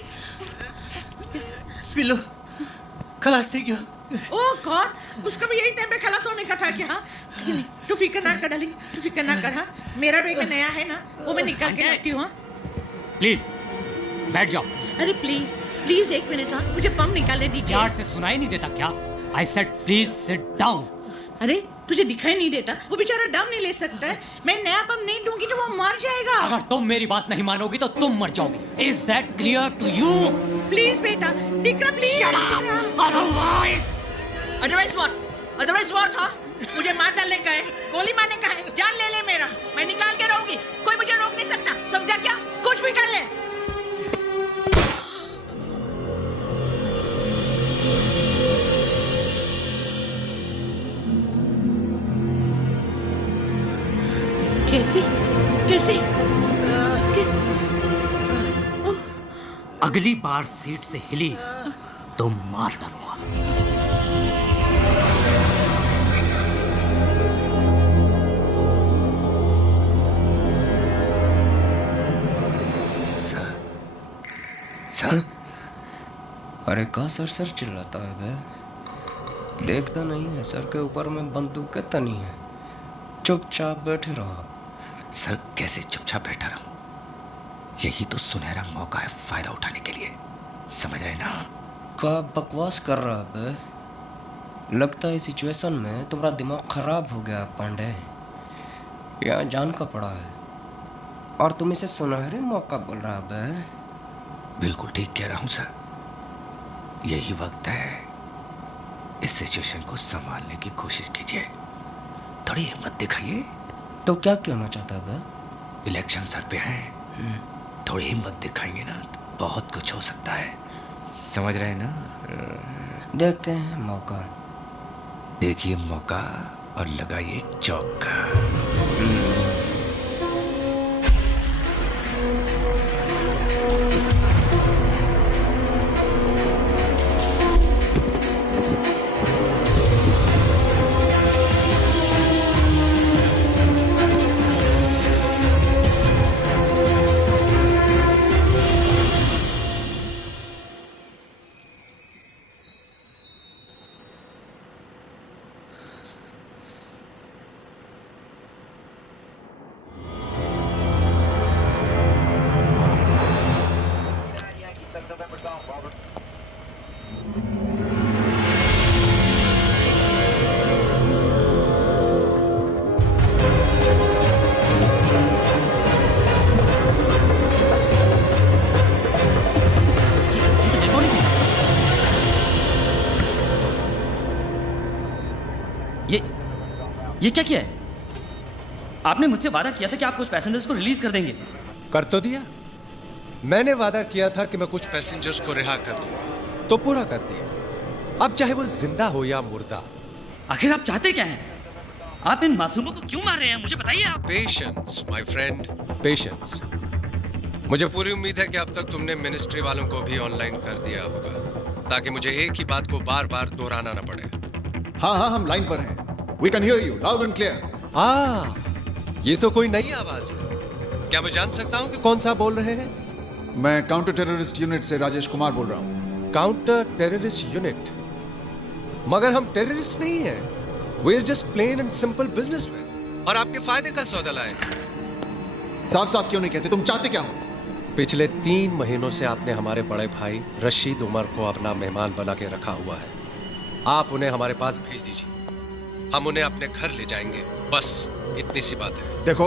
पिलो खलास થઈ ગયો. ओह गॉड, उसका भी यही टाइम पे खलास होने का था क्या? तू फिक्र ना कर डार्लिंग, तू फिक्र ना कर. हाँ, मेरा बेटा नया है ना, वो मैं निकाल के रखती हूँ. प्लीज बैठ जाओ. अरे प्लीज प्लीज 1 मिनट. हाँ, मुझे पम निकालने दीजिए. यार से सुनाई नहीं देता क्या? I said please sit down. अरे तुझे दिखाई नहीं देता? वो बेचारा दम नहीं ले सकता है. मैं नया पम नहीं दूंगी तो वो मर जाएगा. अगर तुम मेरी बात नहीं मानोगी तो तुम मर जाओगी. Is that clear to you? Please बेटा, डिक्रा प्लीज. Otherwise what? हाँ, मुझे मार डालने का है, गोली मारने का है, जान ले ले मेरा. मैं निकाल के रहूंगी, कोई मुझे रोक नहीं सकता. समझा क्या? कुछ भी कर ले. कैसे? अगली बार सीट से हिली तो मार डालूंगा. सर, अरे का सर चिल्लाता है बे? देखता नहीं है सर के ऊपर में बंदूक के तनी है. चुपचाप बैठे रहो. सर कैसे चुपचाप बैठा रहा? यही तो सुनहरा मौका है फायदा उठाने के लिए, समझ रहे ना? का बकवास कर रहा है? लगता है सिचुएशन में तुम्हारा दिमाग खराब हो गया पांडे. यहाँ जान का पड़ा है और तुम इसे सुनहरे मौका बोल रहा है. बिल्कुल ठीक कह रहा हूँ सर. यही वक्त है, इस सिचुएशन को संभालने की कोशिश कीजिए. थोड़ी हिम्मत दिखाइए. तो क्या कहना चाहता है? इलेक्शन सर पे हैं, थोड़ी हिम्मत दिखाएंगे ना तो बहुत कुछ हो सकता है, समझ रहे हैं ना? देखते हैं मौका. देखिए मौका और लगाइए चौका. ये क्या किया है? आपने मुझसे वादा किया था कि आप कुछ पैसेंजर्स को रिलीज कर देंगे. कर तो दिया. मैंने वादा किया था कि मैं कुछ पैसेंजर्स को रिहा कर दूंगा, तो पूरा कर दिया. अब चाहे वो जिंदा हो या मुर्दा. आखिर आप चाहते क्या हैं? आप इन मासूमों को क्यों मार रहे हैं? मुझे बताइए आप. Patience my friend, patience. मुझे पूरी उम्मीद है कि अब तक तुमने मिनिस्ट्री वालों को भी ऑनलाइन कर दिया होगा, ताकि मुझे एक ही बात को बार बार दोहराना ना पड़े. हाँ, हम लाइन पर हैं. We can hear you loud and clear. ये तो कोई नई आवाज है. क्या मैं जान सकता हूँ कि कौन सा बोल रहे हैं? मैं काउंटर टेररिस्ट यूनिट से राजेश कुमार बोल रहा हूँ. Counter terrorist unit? मगर हम टेररिस्ट नहीं हैं. We are just plain and simple businessmen. और आपके फायदे का सौदा लाए. साफ क्यों नहीं कहते? तुम चाहते क्या हो? पिछले 3 महीनों से आपने हमारे बड़े भाई रशीद उमर को अपना मेहमान बना के रखा हुआ है. आप उन्हें हमारे पास भेज दीजिए. हम उन्हें अपने घर ले जाएंगे. बस इतनी सी बात है. देखो,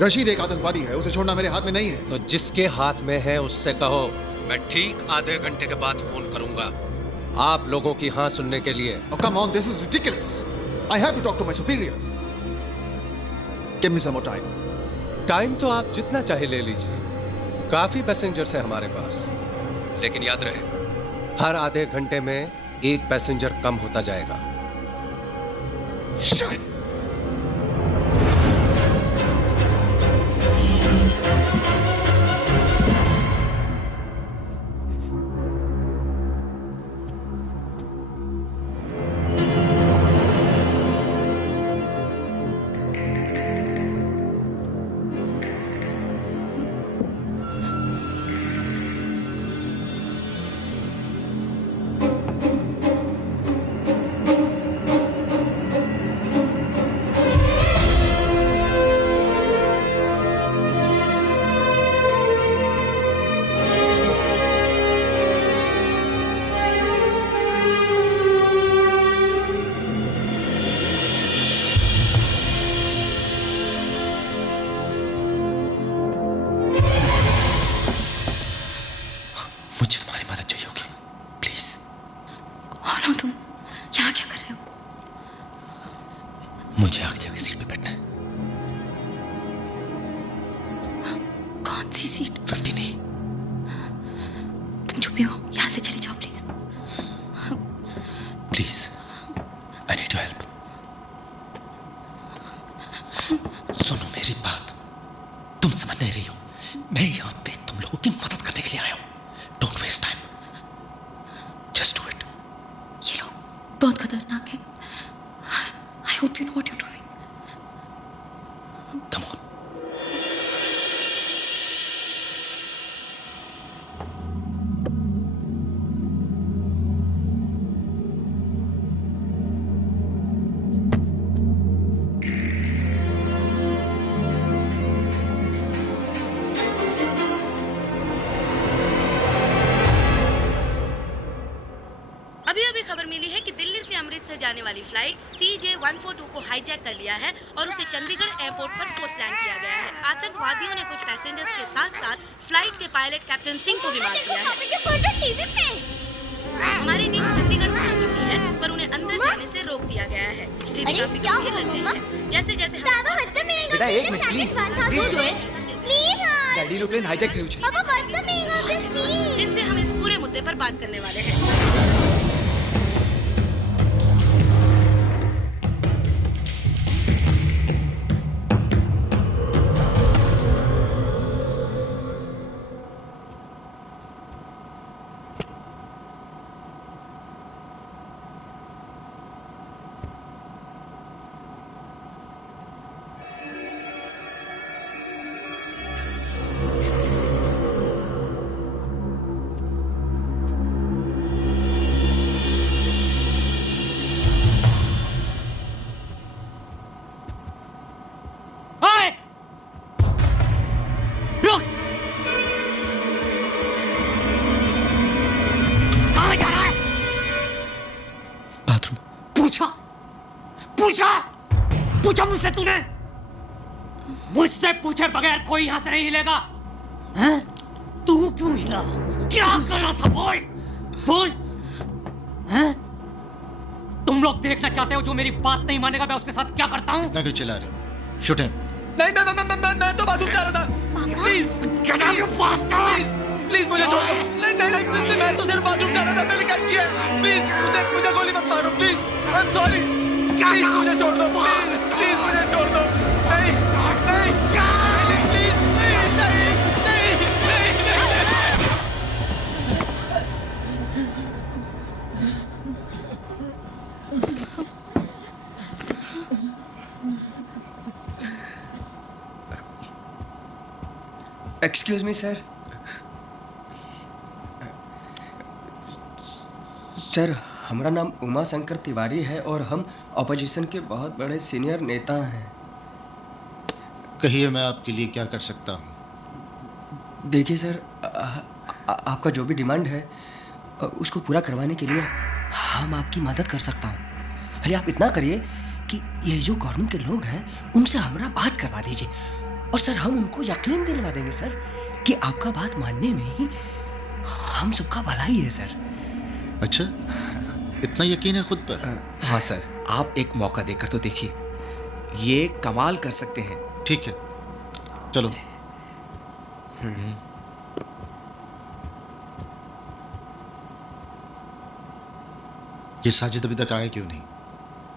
रशीद एक आतंकवादी है, उसे छोड़ना मेरे हाथ में नहीं है. तो जिसके हाथ में है उससे कहो मैं ठीक आधे घंटे के बाद फोन करूंगा, आप लोगों की हाँ सुनने के लिए. Oh, come on, this is ridiculous. I have to talk to my superiors. Give me some more time. Time तो आप जितना चाहे ले लीजिए. काफी पैसेंजर्स हैं हमारे पास, लेकिन याद रहे हर आधे घंटे में एक पैसेंजर कम होता जाएगा. Shut. भी हो यहाँ से चली जाओ please. Please I need your help. सुनो मेरी बात, तुम समझ नहीं रही हो, मैं यहाँ पे तुम लोगों की मदद करने के लिए आया हूँ। Don't waste time, just do it. ये लोग बहुत खतरनाक है। I hope you know what you are doing. Come on. जाने वाली फ्लाइट CJ142 को हाईजैक कर लिया है और उसे चंडीगढ़ एयरपोर्ट पर फोर्स लैंड किया गया है। आतंकवादियों ने कुछ पैसेंजर्स के साथ-साथ फ्लाइट के पायलट कैप्टन सिंह को भी मार दिया है। हमारी टीम चंडीगढ़ पहुंच चुकी है, पर उन्हें अंदर जाने से रोक दिया गया है। स्थिति काफी गंभीर लग रही है। जैसे-जैसे बेटा एक minute please daddy no plane hijack थी जिनसे हम इस पूरे मुद्दे पर बात करने वाले हैं। पूछा मुझसे तूने? मुझसे पूछे बगैर कोई यहाँ से नहीं हिलेगा। हैं? तू क्यों हिला? क्या कर रहा था? बोल, बोल। हैं? तुम लोग देखना चाहते हो जो मेरी बात नहीं मानेगा मैं उसके साथ क्या करता हूँ? इतना क्यों चिल्ला रहे हो? Shoot him. नहीं मैं तो बाथरूम जा रहा था। प्लीज प्लीज मुझे छोड़ दो। नहीं मैं तो सिर्फ बाथरूम जा रहा था। मैंने क्या किया? प्लीज मुझे गोली मत मारो please. I am sorry. Please मुझे छोड़ दो। प्लीज मुझे छोड़ दो। नहीं प्लीज नहीं। Excuse me sir. सर हमारा नाम उमा शंकर तिवारी है और हम ऑपोजिशन के बहुत बड़े सीनियर नेता हैं। कहिए मैं आपके लिए क्या कर सकता हूँ? देखिए सर, आपका जो भी डिमांड है उसको पूरा करवाने के लिए हम आपकी मदद कर सकता हूँ। खाली आप इतना करिए कि ये जो गवर्नमेंट के लोग हैं उनसे हमारा बात करवा दीजिए और सर हम उनको यकीन दिलवा देंगे सर कि आपका बात मानने में ही हम सबका भलाई है सर। अच्छा, इतना यकीन है खुद पर? हाँ सर, आप एक मौका देकर तो देखिए, ये कमाल कर सकते हैं। ठीक है, चलो। ये साजिद अभी तक आया क्यों नहीं?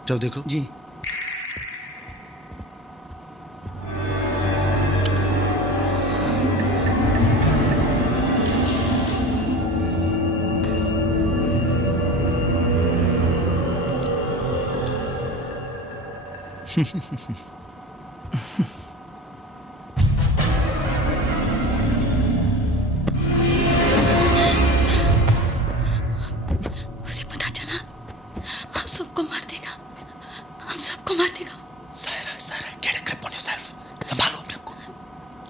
जाओ देखो। जी। उसे पता चला हम सबको मार देगा, हम सबको मार देगा। Saira, get a grip on yourself. संभालो अपने आप को।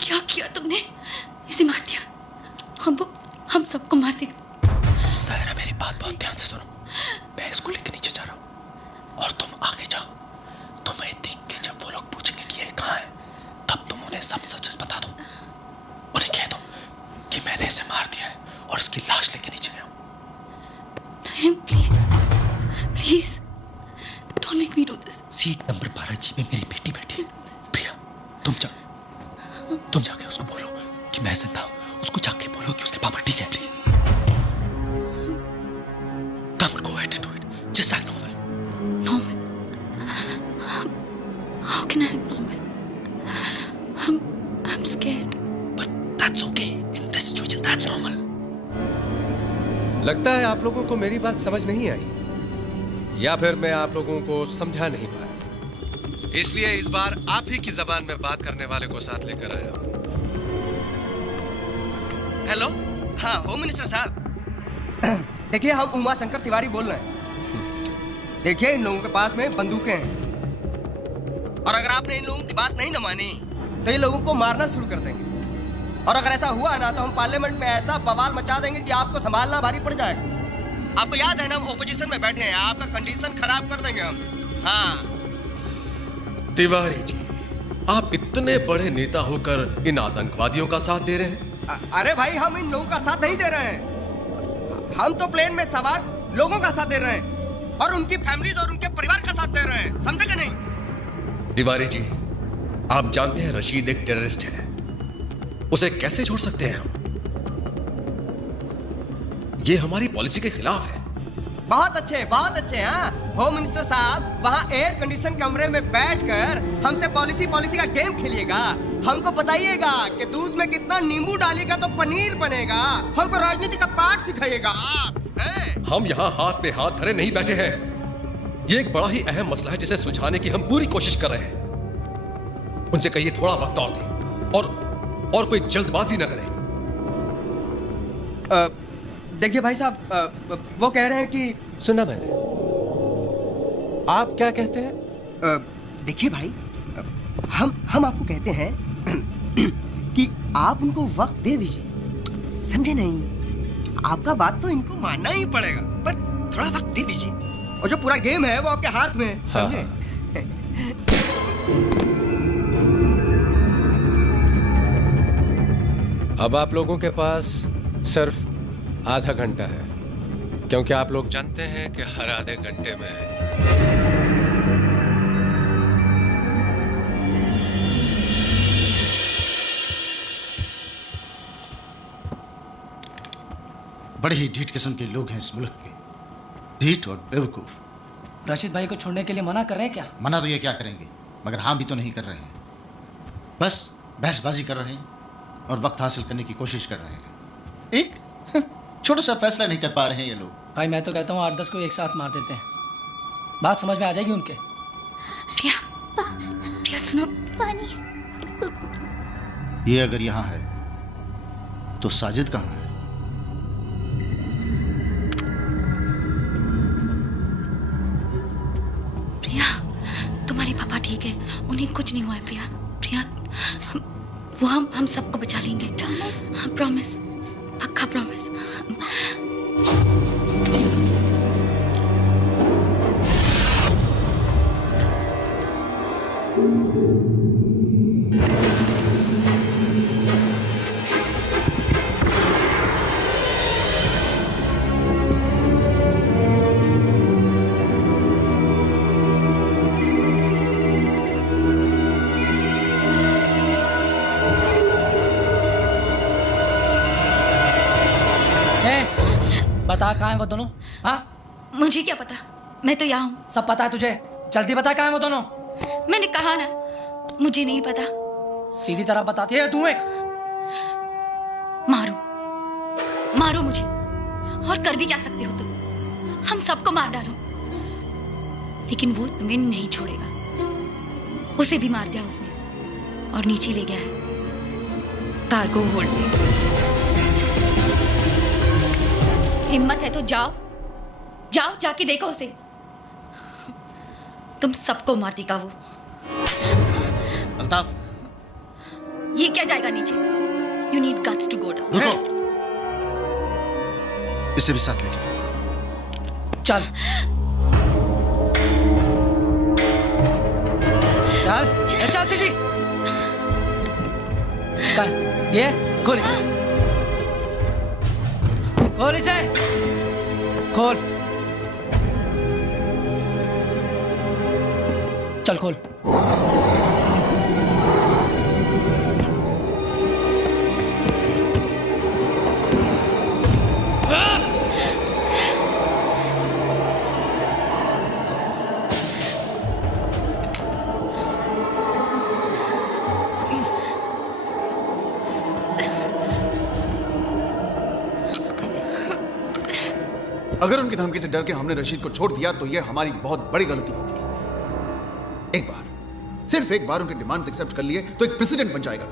क्या किया तुमने? इसे मार दिया। हम सबको मार देगा। सायरा मेरी बात बहुत ध्यान से सुनो। मैं इसको लेके नीचे जा रहा हूँ और तुम आगे जाओ। तुम्हें देख के जब वो लोग पूछेंगे कि ये कहाँ है, तब तुम उन्हें सब सच बता दो। उन्हें कह दो कि मैंने इसे मार दिया है और इसकी लाश लेके नीचे गया हूँ। नहीं, please don't make me do this. Seat number 12G में मेरी बेटी बैठी है। प्रिया, तुम जाके उसको बोलो कि मैं जिंदा हूँ। उसको जाके बोलो कि उसके पापा ठीक है। Please Just act normal. Normal. How can I act normal? I'm scared. But that's okay. In this situation, that's normal. लगता है आप लोगों को मेरी बात समझ नहीं आई, या फिर मैं आप लोगों को समझा नहीं पाया। इसलिए इस बार आप ही की जबान में बात करने वाले को साथ लेकर आया हूं। हेलो, हाँ होम मिनिस्टर साहब। देखिए, हम उमा शंकर तिवारी बोल रहे हैं। देखिए, इन लोगों के पास में बंदूकें हैं, और अगर आपने इन लोगों की बात नहीं न मानी तो ये लोगों को मारना शुरू कर देंगे। और अगर ऐसा हुआ ना तो हम पार्लियामेंट में ऐसा बवाल मचा देंगे कि आपको संभालना भारी पड़ जाएगा। आपको याद है ना, हम ओपोजिशन में बैठे हैं, आपका कंडीशन खराब कर देंगे हम। हाँ तिवारी जी, आप इतने बड़े नेता होकर इन आतंकवादियों का साथ दे रहे हैं? अरे भाई, हम इन लोगों का साथ नहीं दे रहे हैं। हम तो प्लेन में सवार लोगों का साथ दे रहे हैं, और उनकी फैमिलीज और उनके परिवार का साथ दे रहे हैं। समझे कि नहीं? तिवारी जी, आप जानते हैं रशीद एक टेररिस्ट है, उसे कैसे छोड़ सकते हैं हम? ये हमारी पॉलिसी के खिलाफ है। बहुत अच्छे, बहुत अच्छे। हाँ होम मिनिस्टर साहब, वहाँ एयर कंडीशन कमरे में बैठकर हमसे पॉलिसी का गेम खेलिएगा। हमको बताइएगा कि दूध में कितना नींबू डालिएगा तो पनीर बनेगा। हमको राजनीति का पाठ सिखाइएगा आप। हम यहाँ हाथ में हाथ धरे नहीं बैठे हैं। ये एक बड़ा ही अहम मसला है जिसे सुलझाने की हम पूरी कोशिश कर रहे हैं। उनसे कहिए थोड़ा वक्त और दें, और कोई जल्दबाजी न करें। देखिए भाई साहब, वो कह रहे हैं कि सुना मैंने। आप क्या कहते हैं? देखिए भाई, हम आपको कहते हैं कि आप उनको वक्त दे दीजिए। समझे नहीं? आपका बात तो इनको मानना ही पड़ेगा, पर थोड़ा वक्त दे दीजिए। और जो पूरा गेम है वो आपके हाथ में है। समझे? अब आप लोगों के पास सिर्फ आधा घंटा है, क्योंकि आप लोग जानते हैं कि हर आधे घंटे में बड़े ही ढीठ किस्म के लोग हैं इस मुल्क के, ढीठ और बेवकूफ। राशिद भाई को छोड़ने के लिए मना कर रहे हैं क्या? मना तो ये क्या करेंगे, मगर हाँ भी तो नहीं कर रहे हैं। बस बहसबाजी कर रहे हैं और वक्त हासिल करने की कोशिश कर रहे हैं। एक छोटा सा फैसला नहीं कर पा रहे हैं ये लोग। भाई मैं तो कहता हूँ 8-10 को एक साथ मार देते हैं, बात समझ में आ जाएगी उनके। प्रिया सुनो। पानी। ये अगर यहाँ है तो साजिद कहाँ है? प्रिया, तुम्हारे पापा ठीक है, उन्हें कुछ नहीं हुआ है। प्रिया, वो हम सबको बचा लेंगे। प्रॉमिस? हाँ प्रॉमिस, पक्का प्रॉमिस। बता कहाँ हैं वो दोनों? हाँ मुझे क्या पता, मैं तो यहाँ हूँ। सब पता है तुझे, जल्दी बता कहाँ हैं वो दोनों। मैंने कहा ना, मुझे नहीं पता। सीधी तरह बताती है तू। एक मारो मुझे, और कर भी क्या सकते हो तुम? हम सबको मार डालो, लेकिन वो तुम्हें नहीं छोड़ेगा। उसे भी मार दिया उसने, और नीचे ले गया है कार्गो होल्ड पे। हिम्मत है तो जाओ, जाके देखो उसे। तुम सबको मार देगा वो। अल्ताफ, ये क्या जाएगा नीचे? You need guts to go down. रुको, इसे भी साथ ले जाओ। चल चल सीधी। ये खोल इसे, खोल इसे, खोल। चल खोल। अगर उनकी धमकी से डर के हमने रशीद को छोड़ दिया तो यह हमारी बहुत बड़ी गलती होगी। एक बार, सिर्फ एक बार उनके डिमांड्स एक्सेप्ट कर लिए तो एक प्रेसिडेंट बन जाएगा।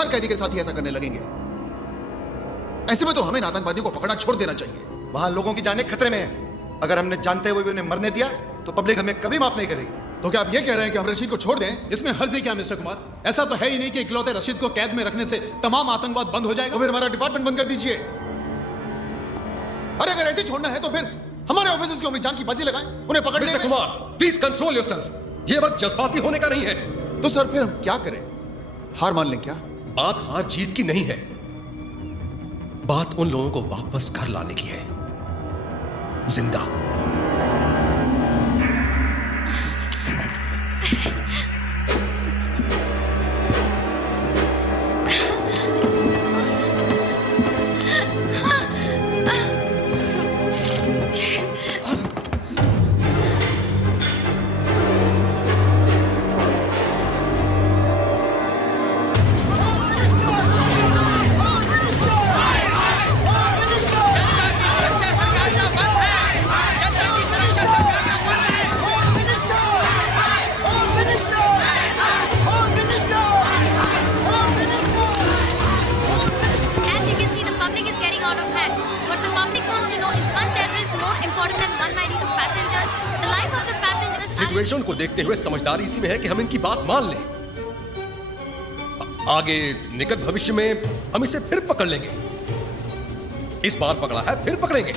हर कैदी के साथ ही ऐसा करने लगेंगे। ऐसे में तो हमें इन आतंकवादियों को पकड़ना छोड़ देना चाहिए। वहां लोगों की जानें खतरे में है। अगर हमने जानते हुए भी उन्हें मरने दिया तो पब्लिक हमें कभी माफ नहीं करेगी। तो क्या आप ये कह रहे हैं कि हम रशीद को छोड़ दें? इसमें हर्ज है क्या मिस्टर कुमार? ऐसा तो है ही नहीं कि इकलौते रशीद को कैद में रखने से तमाम आतंकवाद बंद हो जाएगा। तो फिर हमारा डिपार्टमेंट बंद कर दीजिए। अरे अगर ऐसे छोड़ना है तो फिर हमारे ऑफिसर्स की अपनी जान की बाजी लगाएं, उन्हें पकड़ने mister Kumar, please control yourself. ये वक्त जज्बाती होने का नहीं है। तो सर फिर हम क्या करें? हार मान लें क्या? बात हार जीत की नहीं है, बात उन लोगों को वापस घर लाने की है, जिंदा। सिचुएशन को देखते हुए समझदारी इसी में है कि हम इनकी बात मान लें। आगे निकट भविष्य में हम इसे फिर पकड़ लेंगे। इस बार पकड़ा है, फिर पकड़ेंगे।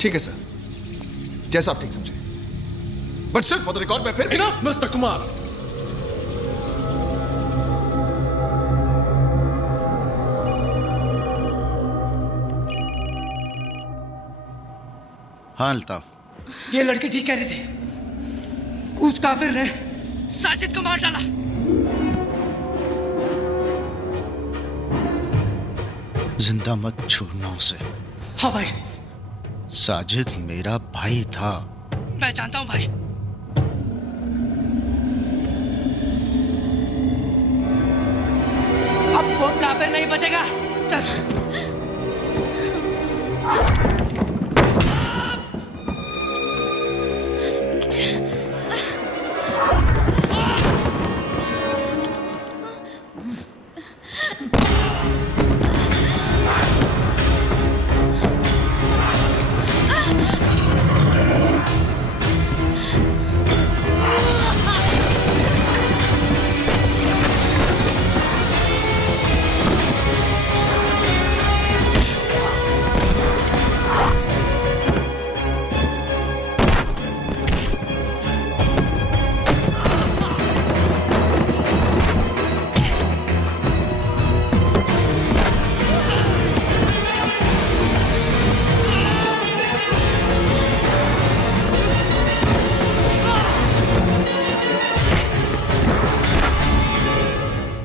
ठीक है सर, जैसा आप ठीक समझे। बट सिर्फ फॉर द रिकॉर्ड में फिर इनफ मिस्टर कुमार। हाँ अल्ताफ, ये लड़के ठीक कह रहे थे। उस काफिर ने साजिद को मार डाला। जिंदा मत छोड़ना उसे। हाँ भाई। साजिद मेरा भाई था। मैं जानता हूं भाई। अब वो काफिर नहीं बचेगा। चल।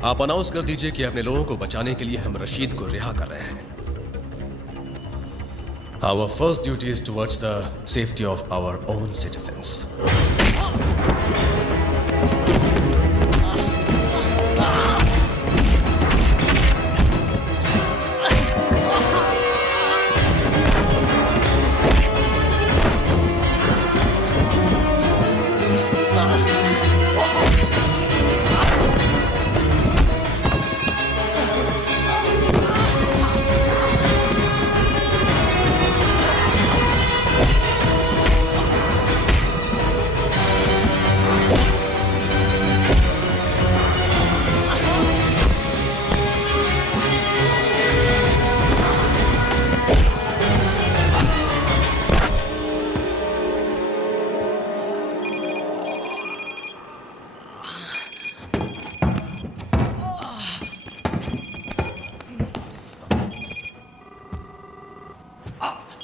आप अनाउंस कर दीजिए कि अपने लोगों को बचाने के लिए हम रशीद को रिहा कर रहे हैं। Our first duty is towards the safety of our own citizens.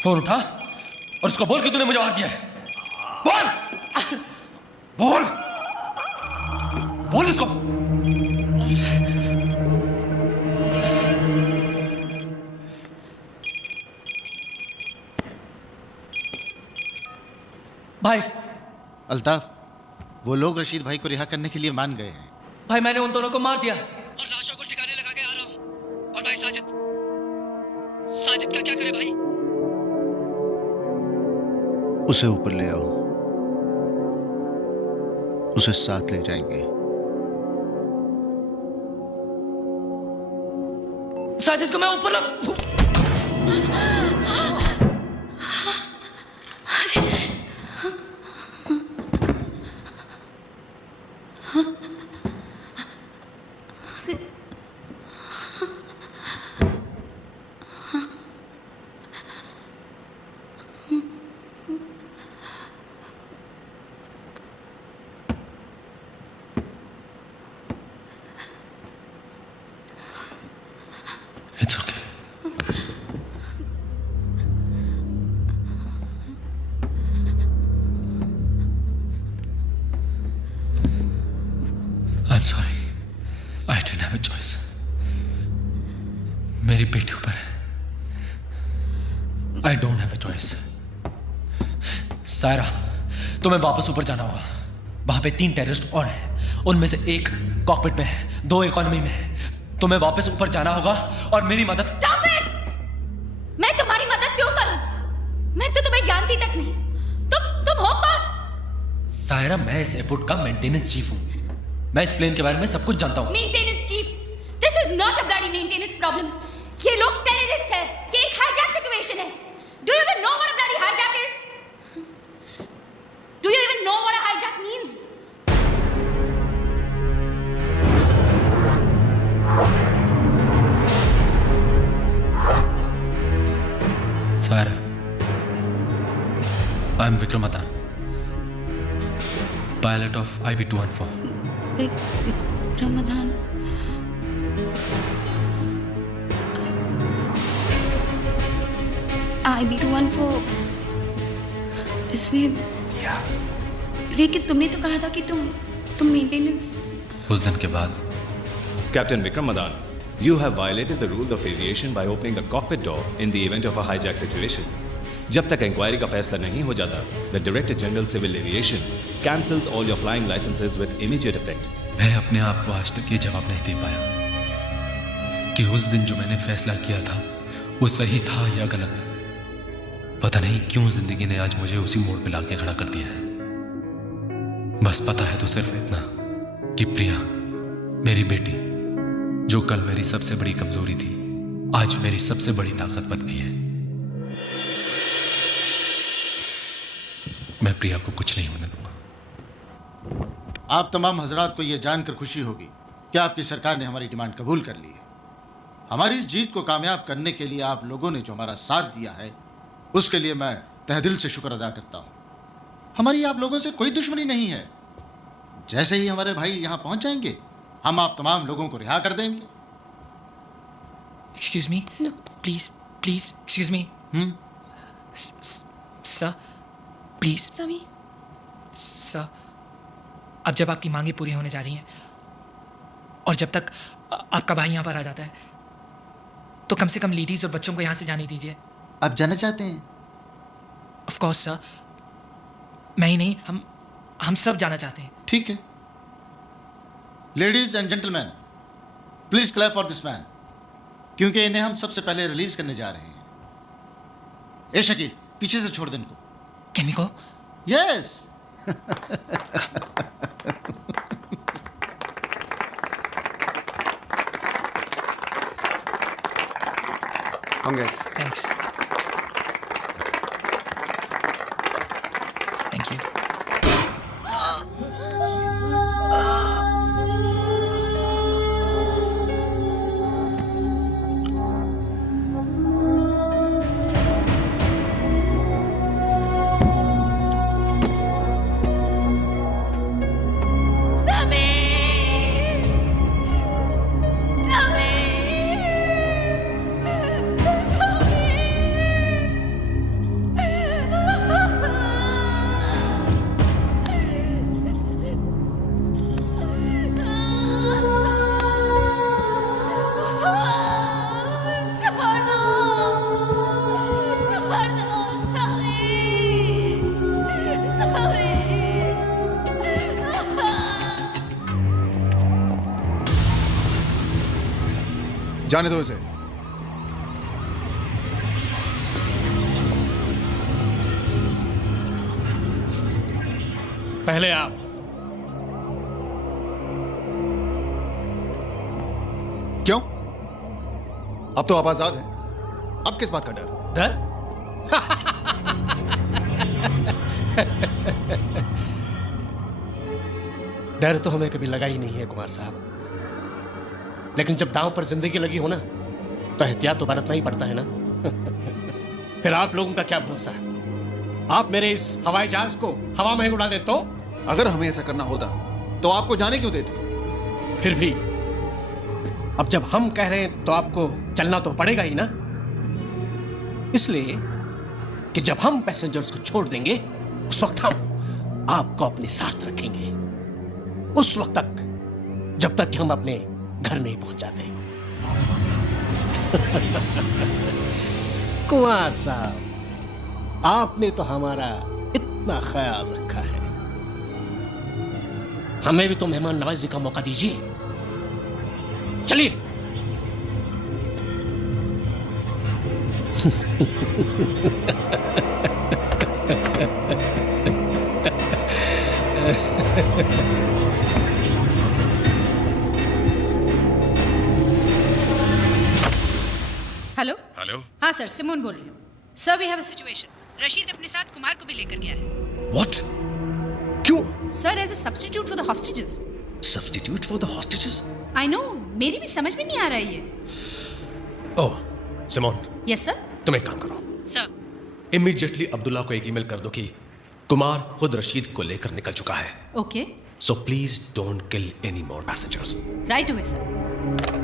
Phone उठा और उसको बोल कि तूने मुझे मार दिया है। बोल बोल बोल उसको। भाई अल्ताफ, वो लोग रशीद भाई को रिहा करने के लिए मान गए हैं। भाई मैंने उन दोनों को मार दिया और लाशों को ठिकाने लगा के आ रहा हूं। और भाई साजिद, साजिद का क्या करे भाई? उसे ऊपर ले आओ, उसे साथ ले जाएंगे। साजिद को मैं ऊपर रख। It's okay. I'm sorry. I didn't have a choice. मेरी बेटी ऊपर है. I don't have a choice. Saira, तुम्हें वापस ऊपर जाना होगा. वहां पे 3 टेररिस्ट और हैं. उनमें से एक कॉकपिट में है, 2 इकोनॉमी में है. तुम्हें वापस ऊपर जाना होगा और मेरी मदद। Stop it! मैं तुम्हारी मदद क्यों करूं? मैं तो तुम्हें जानती तक नहीं. तुम हो कौन? सायरा, मैं इस एयरपोर्ट का मेंटेनेंस चीफ हूं. मैं इस प्लेन के बारे में सब कुछ जानता हूं. Maintenance chief? This is not a bloody maintenance problem. ये लोग टेररिस्ट है. ये एक हाईजैक सिचुएशन है. Do you even know what a bloody hijack is? Do you even know what a hijack means? Saira, I'm Vikram Adhan, pilot of IB-214. Vikram Adhan. IB-214 इसमें लेकिन तुमने तो कहा था कि तुम मेंटेनेंस। उस दिन के बाद Captain Vikram Adhan, you have violated the rules of aviation by opening the cockpit door in the event of a hijack situation. जब तक इंक्वायरी का फैसला नहीं हो जाता, the Director General Civil Aviation cancels all your flying licenses with immediate effect. मैं अपने आप को आज तक ये जवाब नहीं दे पाया कि उस दिन जो मैंने फैसला किया था वो सही था या गलत. पता नहीं क्यों जिंदगी ने आज मुझे उसी मोड़ पे लाके खड़ा कर दिया है. बस पता है तो सिर्फ इतना कि प्रिया, मेरी बेटी, जो कल मेरी सबसे बड़ी कमजोरी थी, आज मेरी सबसे बड़ी ताकत बन गई है. मैं प्रिया को कुछ नहीं होने दूंगा. आप तमाम हजरात को यह जानकर खुशी होगी कि आपकी सरकार ने हमारी डिमांड कबूल कर ली है. हमारी इस जीत को कामयाब करने के लिए आप लोगों ने जो हमारा साथ दिया है, उसके लिए मैं तहेदिल से शुक्र अदा करता हूं. हमारी आप लोगों से कोई दुश्मनी नहीं है. जैसे ही हमारे भाई यहां पहुंच जाएंगे, हम आप तमाम लोगों को रिहा कर देंगे. Excuse me? No. Please, excuse me. Sir, please. Sir, अब जब आपकी मांगे पूरी होने जा रही हैं और जब तक आपका भाई यहाँ पर आ जाता है, तो कम से कम लेडीज और बच्चों को यहाँ से जाने दीजिए. आप जाना चाहते हैं? Of course, sir. मैं ही नहीं, हम सब जाना चाहते हैं. ठीक है. Ladies and gentleman, please clap for this man, क्योंकि इन्हें हम सबसे पहले रिलीज करने जा रहे हैं. ए शकील, पीछे से छोड़ दे इनको. Can we go? Yes. Congrats. Thanks. Thank you. जाने दो इसे. पहले आप। क्यों? अब तो आप आजाद हैं। अब किस बात का डर? डर? डर तो हमें कभी लगा ही नहीं है कुमार साहब, लेकिन जब दांव पर जिंदगी लगी हो ना तो एहतियात तो बरतना ही पड़ता है ना। फिर आप लोगों का क्या भरोसा है? आप मेरे इस हवाई जहाज को हवा में उड़ा दे तो? अगर हमें ऐसा करना होता तो आपको जाने क्यों देते? फिर भी अब जब हम कह रहे हैं तो आपको चलना तो पड़ेगा ही ना, इसलिए कि जब हम पैसेंजर्स को छोड़ देंगे उस वक्त हम आपको अपने साथ रखेंगे, उस वक्त तक जब तक कि हम अपने घर नहीं पहुंच जाते। कुमार साहब, आपने तो हमारा इतना ख्याल रखा है, हमें भी तो मेहमान नवाजी का मौका दीजिए। चलिए। हेलो। हेलो। हाँ सर, सिमोन बोल रही हूँ। Sir, we have a situation. Rashid अपने साथ कुमार को भी लेकर गया है। What? क्यों? Sir, as a substitute for the hostages. Substitute for the hostages? I know, मेरी भी समझ में नहीं आ रहा है ये। Oh, Simone, yes sir. तुम एक काम करो, सर। इमीडिएटली अब्दुल्ला को एक ईमेल कर दो कि कुमार खुद रशीद को लेकर निकल चुका है। Okay. So please don't kill any more passengers. Right away sir.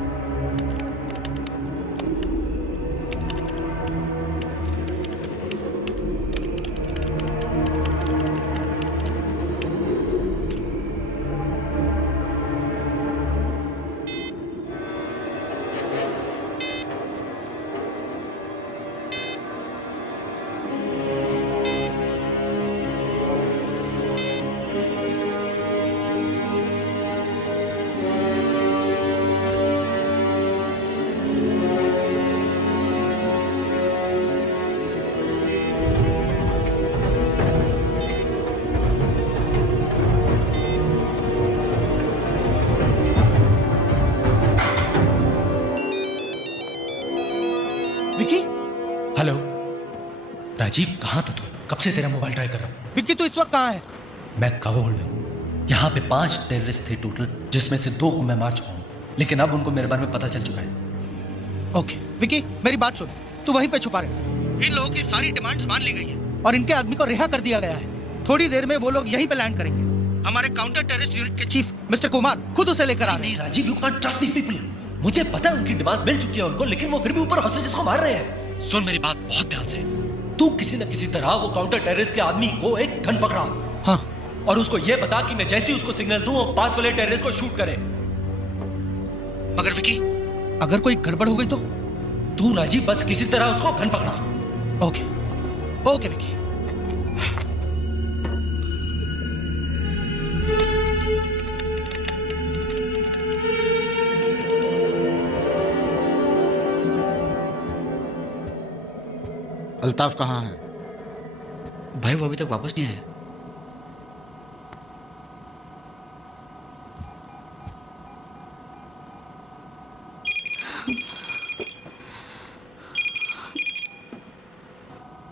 Hello Rajiv, कहाँ था तू? कब से तेरा मोबाइल ट्राई कर रहा हूँ। विक्की, तू इस वक्त कहाँ है? मैं काबुल में। यहाँ पे 5 टेररिस्ट थे टोटल, जिसमें से 2 को मैं मार चुका हूँ, लेकिन अब उनको मेरे बारे में पता चल चुका है। ओके विक्की, मेरी बात सुन, तू वहीं पे छुपा रहे। इन लोगों की सारी डिमांड्स मान ली गई है और इनके आदमी को रिहा कर दिया गया है। थोड़ी देर में वो लोग यहीं पे लैंड करेंगे। हमारे काउंटर टेररिस्ट यूनिट के चीफ मिस्टर कुमार खुद उसे लेकर आ रहे हैं। Rajiv, you can't trust these people. मुझे पता है उनकी डिमांड्स मिल चुकी है उनको, लेकिन वो फिर भी ऊपर हॉस्टेजेस को मार रहे हैं। सुन मेरी बात बहुत ध्यान से, तू किसी न किसी तरह वो काउंटर टेररिस्ट के आदमी को एक गन पकड़ा। हाँ। और उसको ये बता कि मैं जैसे ही उसको सिग्नल दूं वो पास वाले टेररिस्ट को शूट करे। मगर विकी, अगर कोई गड़बड़ हो गई तो? तू राजीव बस किसी तरह उसको गन पकड़ा। Okay okay Vicky. अल्ताफ कहाँ है? भाई वो अभी तक वापस नहीं आया।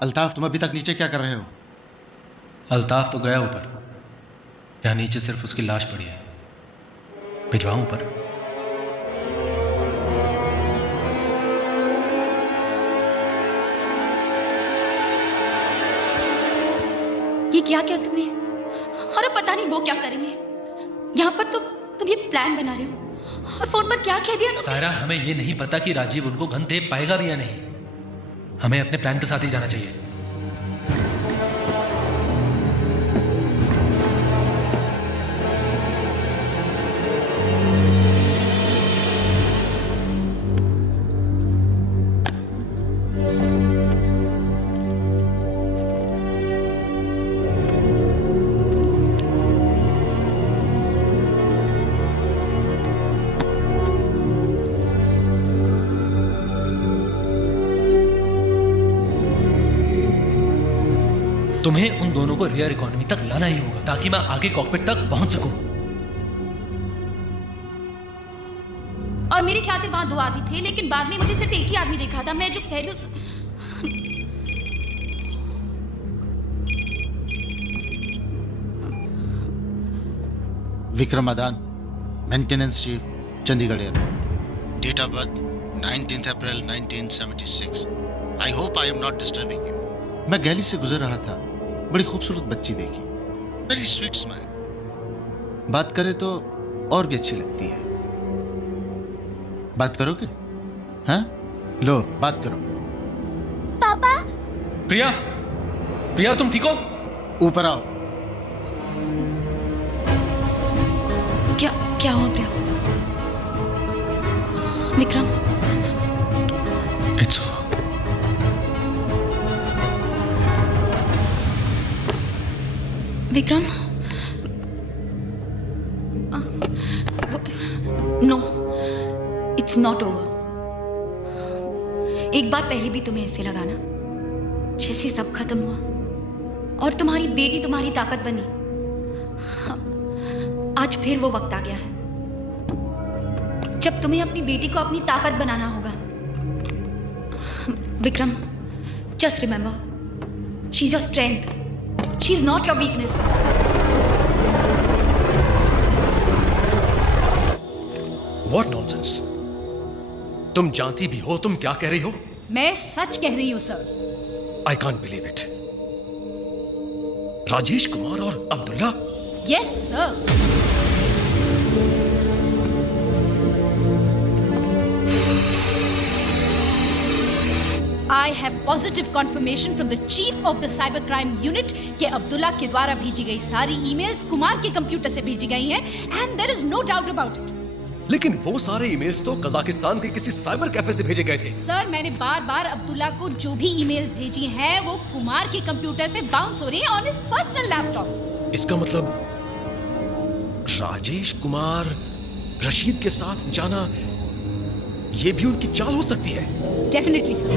अल्ताफ, तुम अभी तक नीचे क्या कर रहे हो? अल्ताफ तो गया ऊपर, यहाँ नीचे सिर्फ उसकी लाश पड़ी है। भिजवाऊं ऊपर? ये क्या किया तुमने? और पता नहीं वो क्या करेंगे। यहाँ पर तुम ये प्लान बना रहे हो और फोन पर क्या कह दिया तुमने? सारा, हमें ये नहीं पता कि राजीव उनको गन दे पाएगा भी या नहीं। हमें अपने प्लान के साथ ही जाना चाहिए। तुम्हें उन दोनों को रियर इकोनॉमी तक लाना ही होगा ताकि मैं आगे कॉकपिट तक पहुंच सकूं। और मेरे ख्याल से वहां 2 आदमी थे, लेकिन बाद में मुझे सिर्फ एक ही आदमी देखा था। मैं जो कह रही हूँ Vikram Adan, maintenance chief, Chandigarh airport. Date of birth 19 April 1976। I hope I am not disturbing you. मैं गैली से गुजर रहा था, बड़ी खूबसूरत बच्ची देखी, वेरी स्वीट स्माइल। बात करे तो और भी अच्छी लगती है। बात करोगे? हाँ, लो बात करो। पापा। प्रिया, प्रिया तुम ठीक हो? ऊपर आओ। क्या हुआ Priya? Vikram, it's Vikram, no, it's not over. एक बात पहले भी तुम्हें ऐसे लगा ना, जैसे सब खत्म हुआ और तुम्हारी बेटी तुम्हारी ताकत बनी। आज फिर वो वक्त आ गया है जब तुम्हें अपनी बेटी को अपनी ताकत बनाना होगा। Vikram, just remember, she is your strength, she is not your weakness. What nonsense? तुम जानती भी हो तुम क्या कह रही हो? मैं सच कह रही हूं sir. I can't believe it. Rajesh Kumar और Abdullah? Yes sir. I have positive confirmation from the chief of the cybercrime unit कि अब्दुल्ला के द्वारा भेजी गई सारी ईमेल्स कुमार के कंप्यूटर से भेजी गई हैं and there is no doubt about it. लेकिन वो सारे ईमेल्स तो कजाकिस्तान के किसी साइबर कैफे से भेजे गए थे। सर, मैंने बार-बार अब्दुल्ला को जो भी ईमेल्स भेजी हैं वो कुमार के कंप्यूटर पे बाउंस हो रही हैं ऑन हिज पर्सनल लैपटॉप। इसका मतलब राजेश कुमार रशीद के साथ जाना ये भी उनकी चाल हो सकती है। Definitely sir.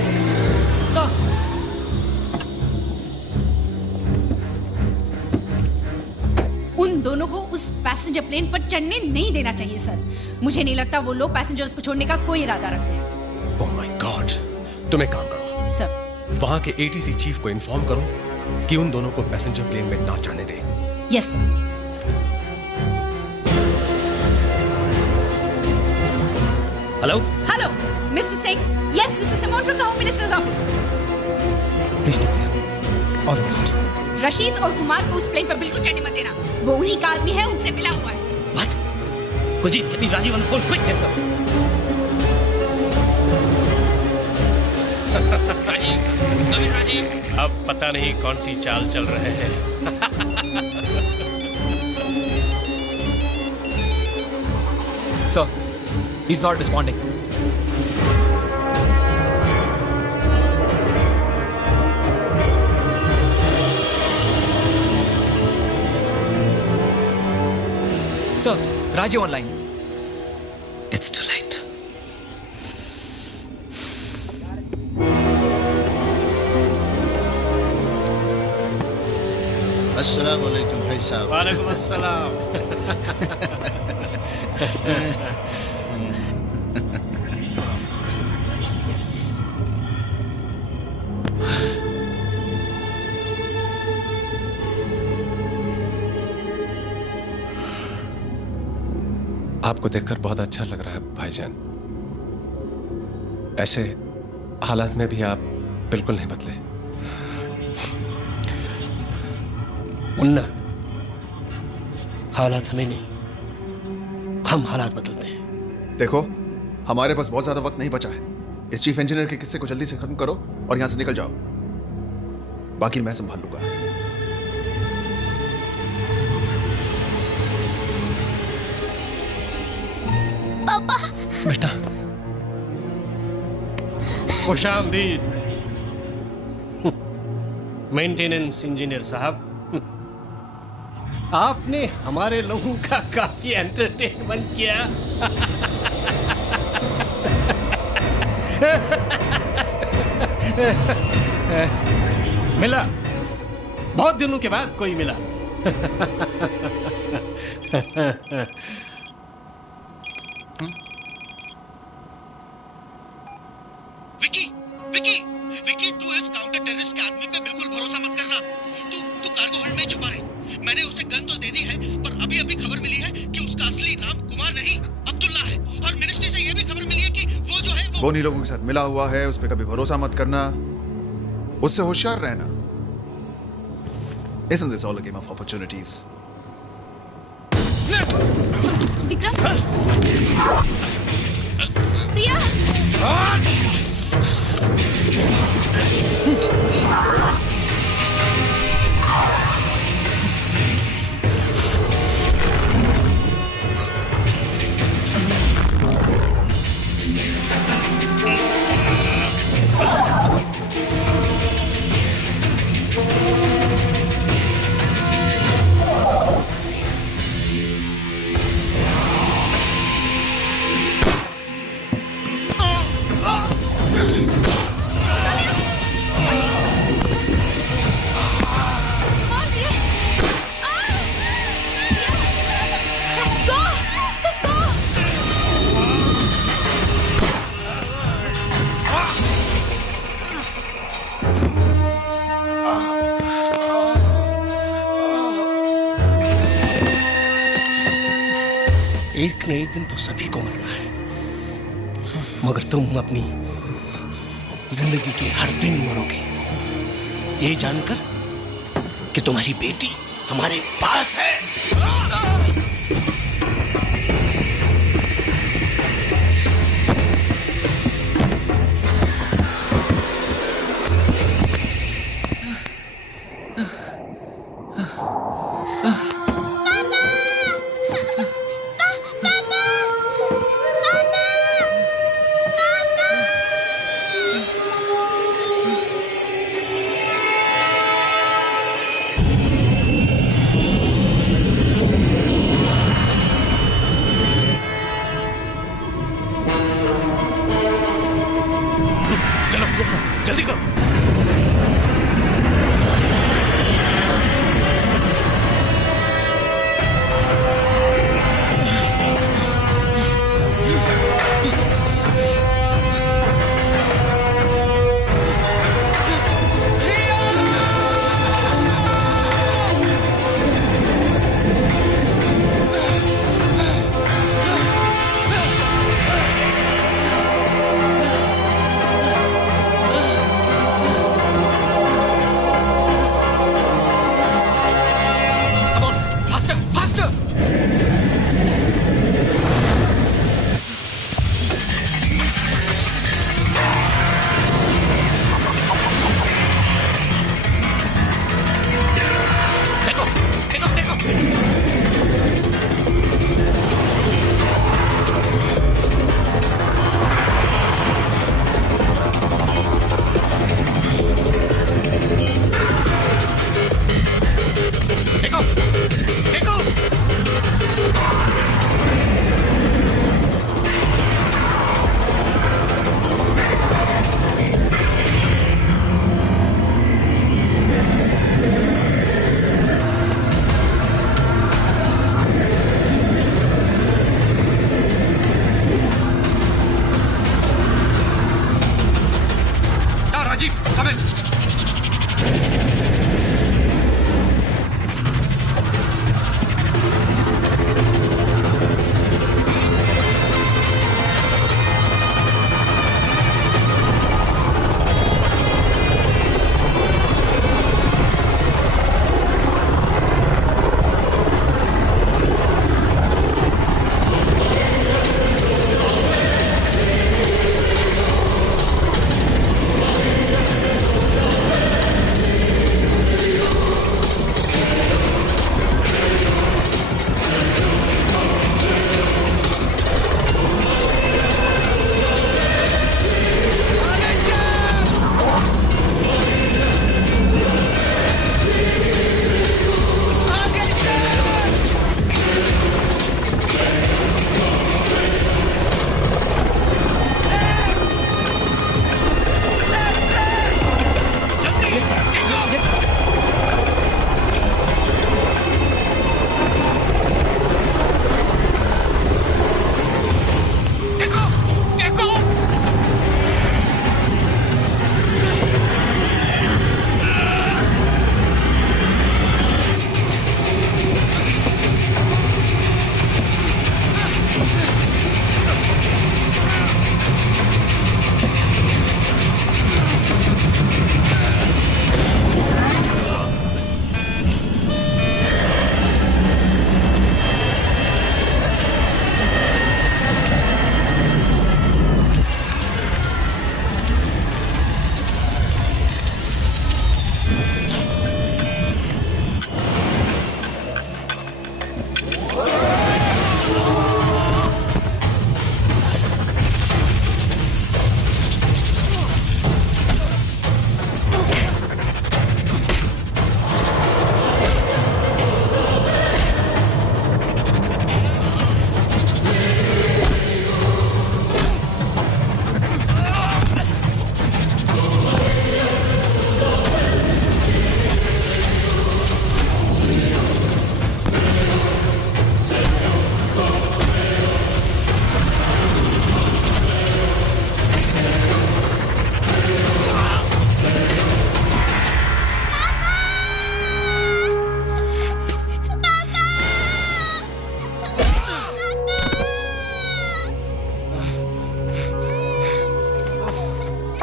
उन दोनों को उस पैसेंजर प्लेन पर चढ़ने नहीं देना चाहिए सर। मुझे नहीं लगता वो लोग पैसेंजर्स को छोड़ने का कोई इरादा रखते हैं। ओह माय गॉड, तुम एक काम करो सर, वहां के एटीसी चीफ को इन्फॉर्म करो कि उन दोनों को पैसेंजर प्लेन में ना चढ़ने दे। Yes sir. Hello hello mister Singh, yes this is Simon from the home minister's office. Please take care, all the best. Rashid और कुमार को उस प्लेन पर बिल्कुल चढ़ने मत देना, वो उन्हीं का आदमी है, उनसे मिला हुआ है। What? Kuljit, get me Rajiv on the phone quick. Yes sir. Rajiv, अब पता नहीं कौन सी चाल चल रहे हैं। Sir, he's not responding. Sir, Rajiv online. It's too late. अस्सलाम वालेकुम भाई साहब। वालेकुम अस्सलाम। आपको देखकर बहुत अच्छा लग रहा है भाईजान। ऐसे हालात में भी आप बिल्कुल नहीं बदले। मुन्ना, हालात हमें नहीं, हम हालात बदलते हैं। देखो, हमारे पास बहुत ज्यादा वक्त नहीं बचा है। इस चीफ इंजीनियर के किस्से को जल्दी से खत्म करो और यहां से निकल जाओ, बाकी मैं संभाल लूंगा। पापा। बेटा, खुशामदीद मेंटेनेंस इंजीनियर साहब। आपने हमारे लोगों का काफी एंटरटेनमेंट किया। मिला बहुत दिनों के बाद कोई मिला। विकी, विकी, विकी, तू इस काउंटर टेररिस्ट के आदमी पे बिल्कुल भरोसा मत करना। तू कार्गो होल्ड में छुपा रहे। मैंने उसे गन तो दे दी है, पर अभी अभी खबर मिली है कि उसका असली नाम कुमार नहीं अब्दुल्ला है। और मिनिस्ट्री से यह भी खबर मिली है कि वो जो है वो उन्हीं लोगों के साथ मिला हुआ है, उस पर कभी भरोसा मत करना, उससे होशियार रहना। Isn't this all a game of opportunities? Vikram, प्रिया, एक न एक दिन तो सभी को मरना है, मगर तुम अपनी जिंदगी के हर दिन मरोगे, ये जानकर कि तुम्हारी बेटी हमारे पास है।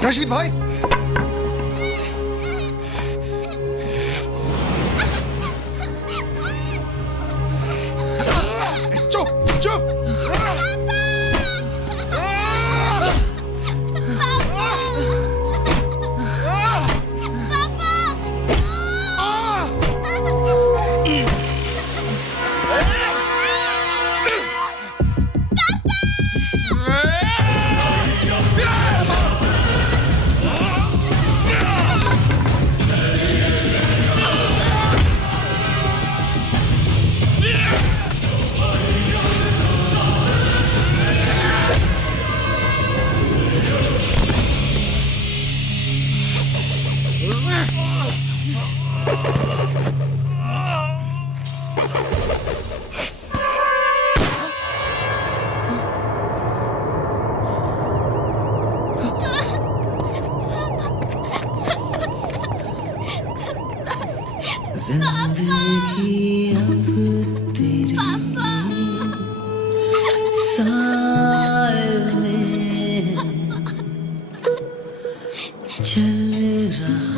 रशीद भाई, चुप चुप। जिंदगी अब तेरे साए में चल रहा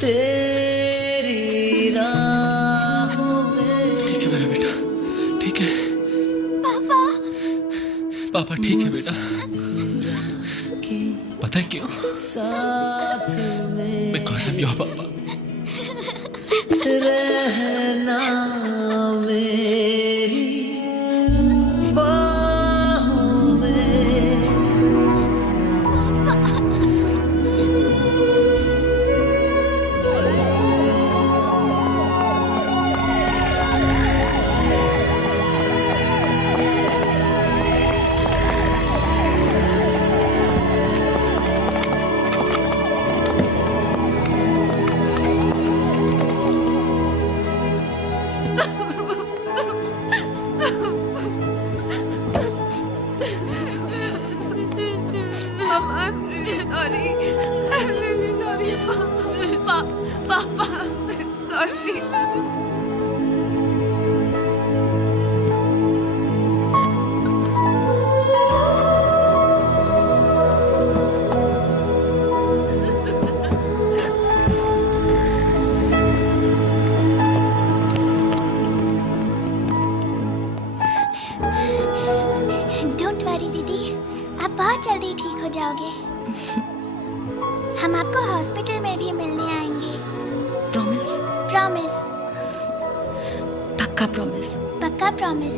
तेरी राहों में। ठीक है मेरा बेटा, ठीक है पापा। पापा ठीक है बेटा। पता है क्यों? साथ में बिकॉज़ ऑफ योर पापा। रहना मेरी बाहों में। डोंट वरी दीदी, आप बहुत जल्दी ठीक हो जाओगे। हम आपको हॉस्पिटल में भी मिलने आएंगे। प्रॉमिस? प्रॉमिस। पक्का प्रॉमिस? पक्का प्रॉमिस।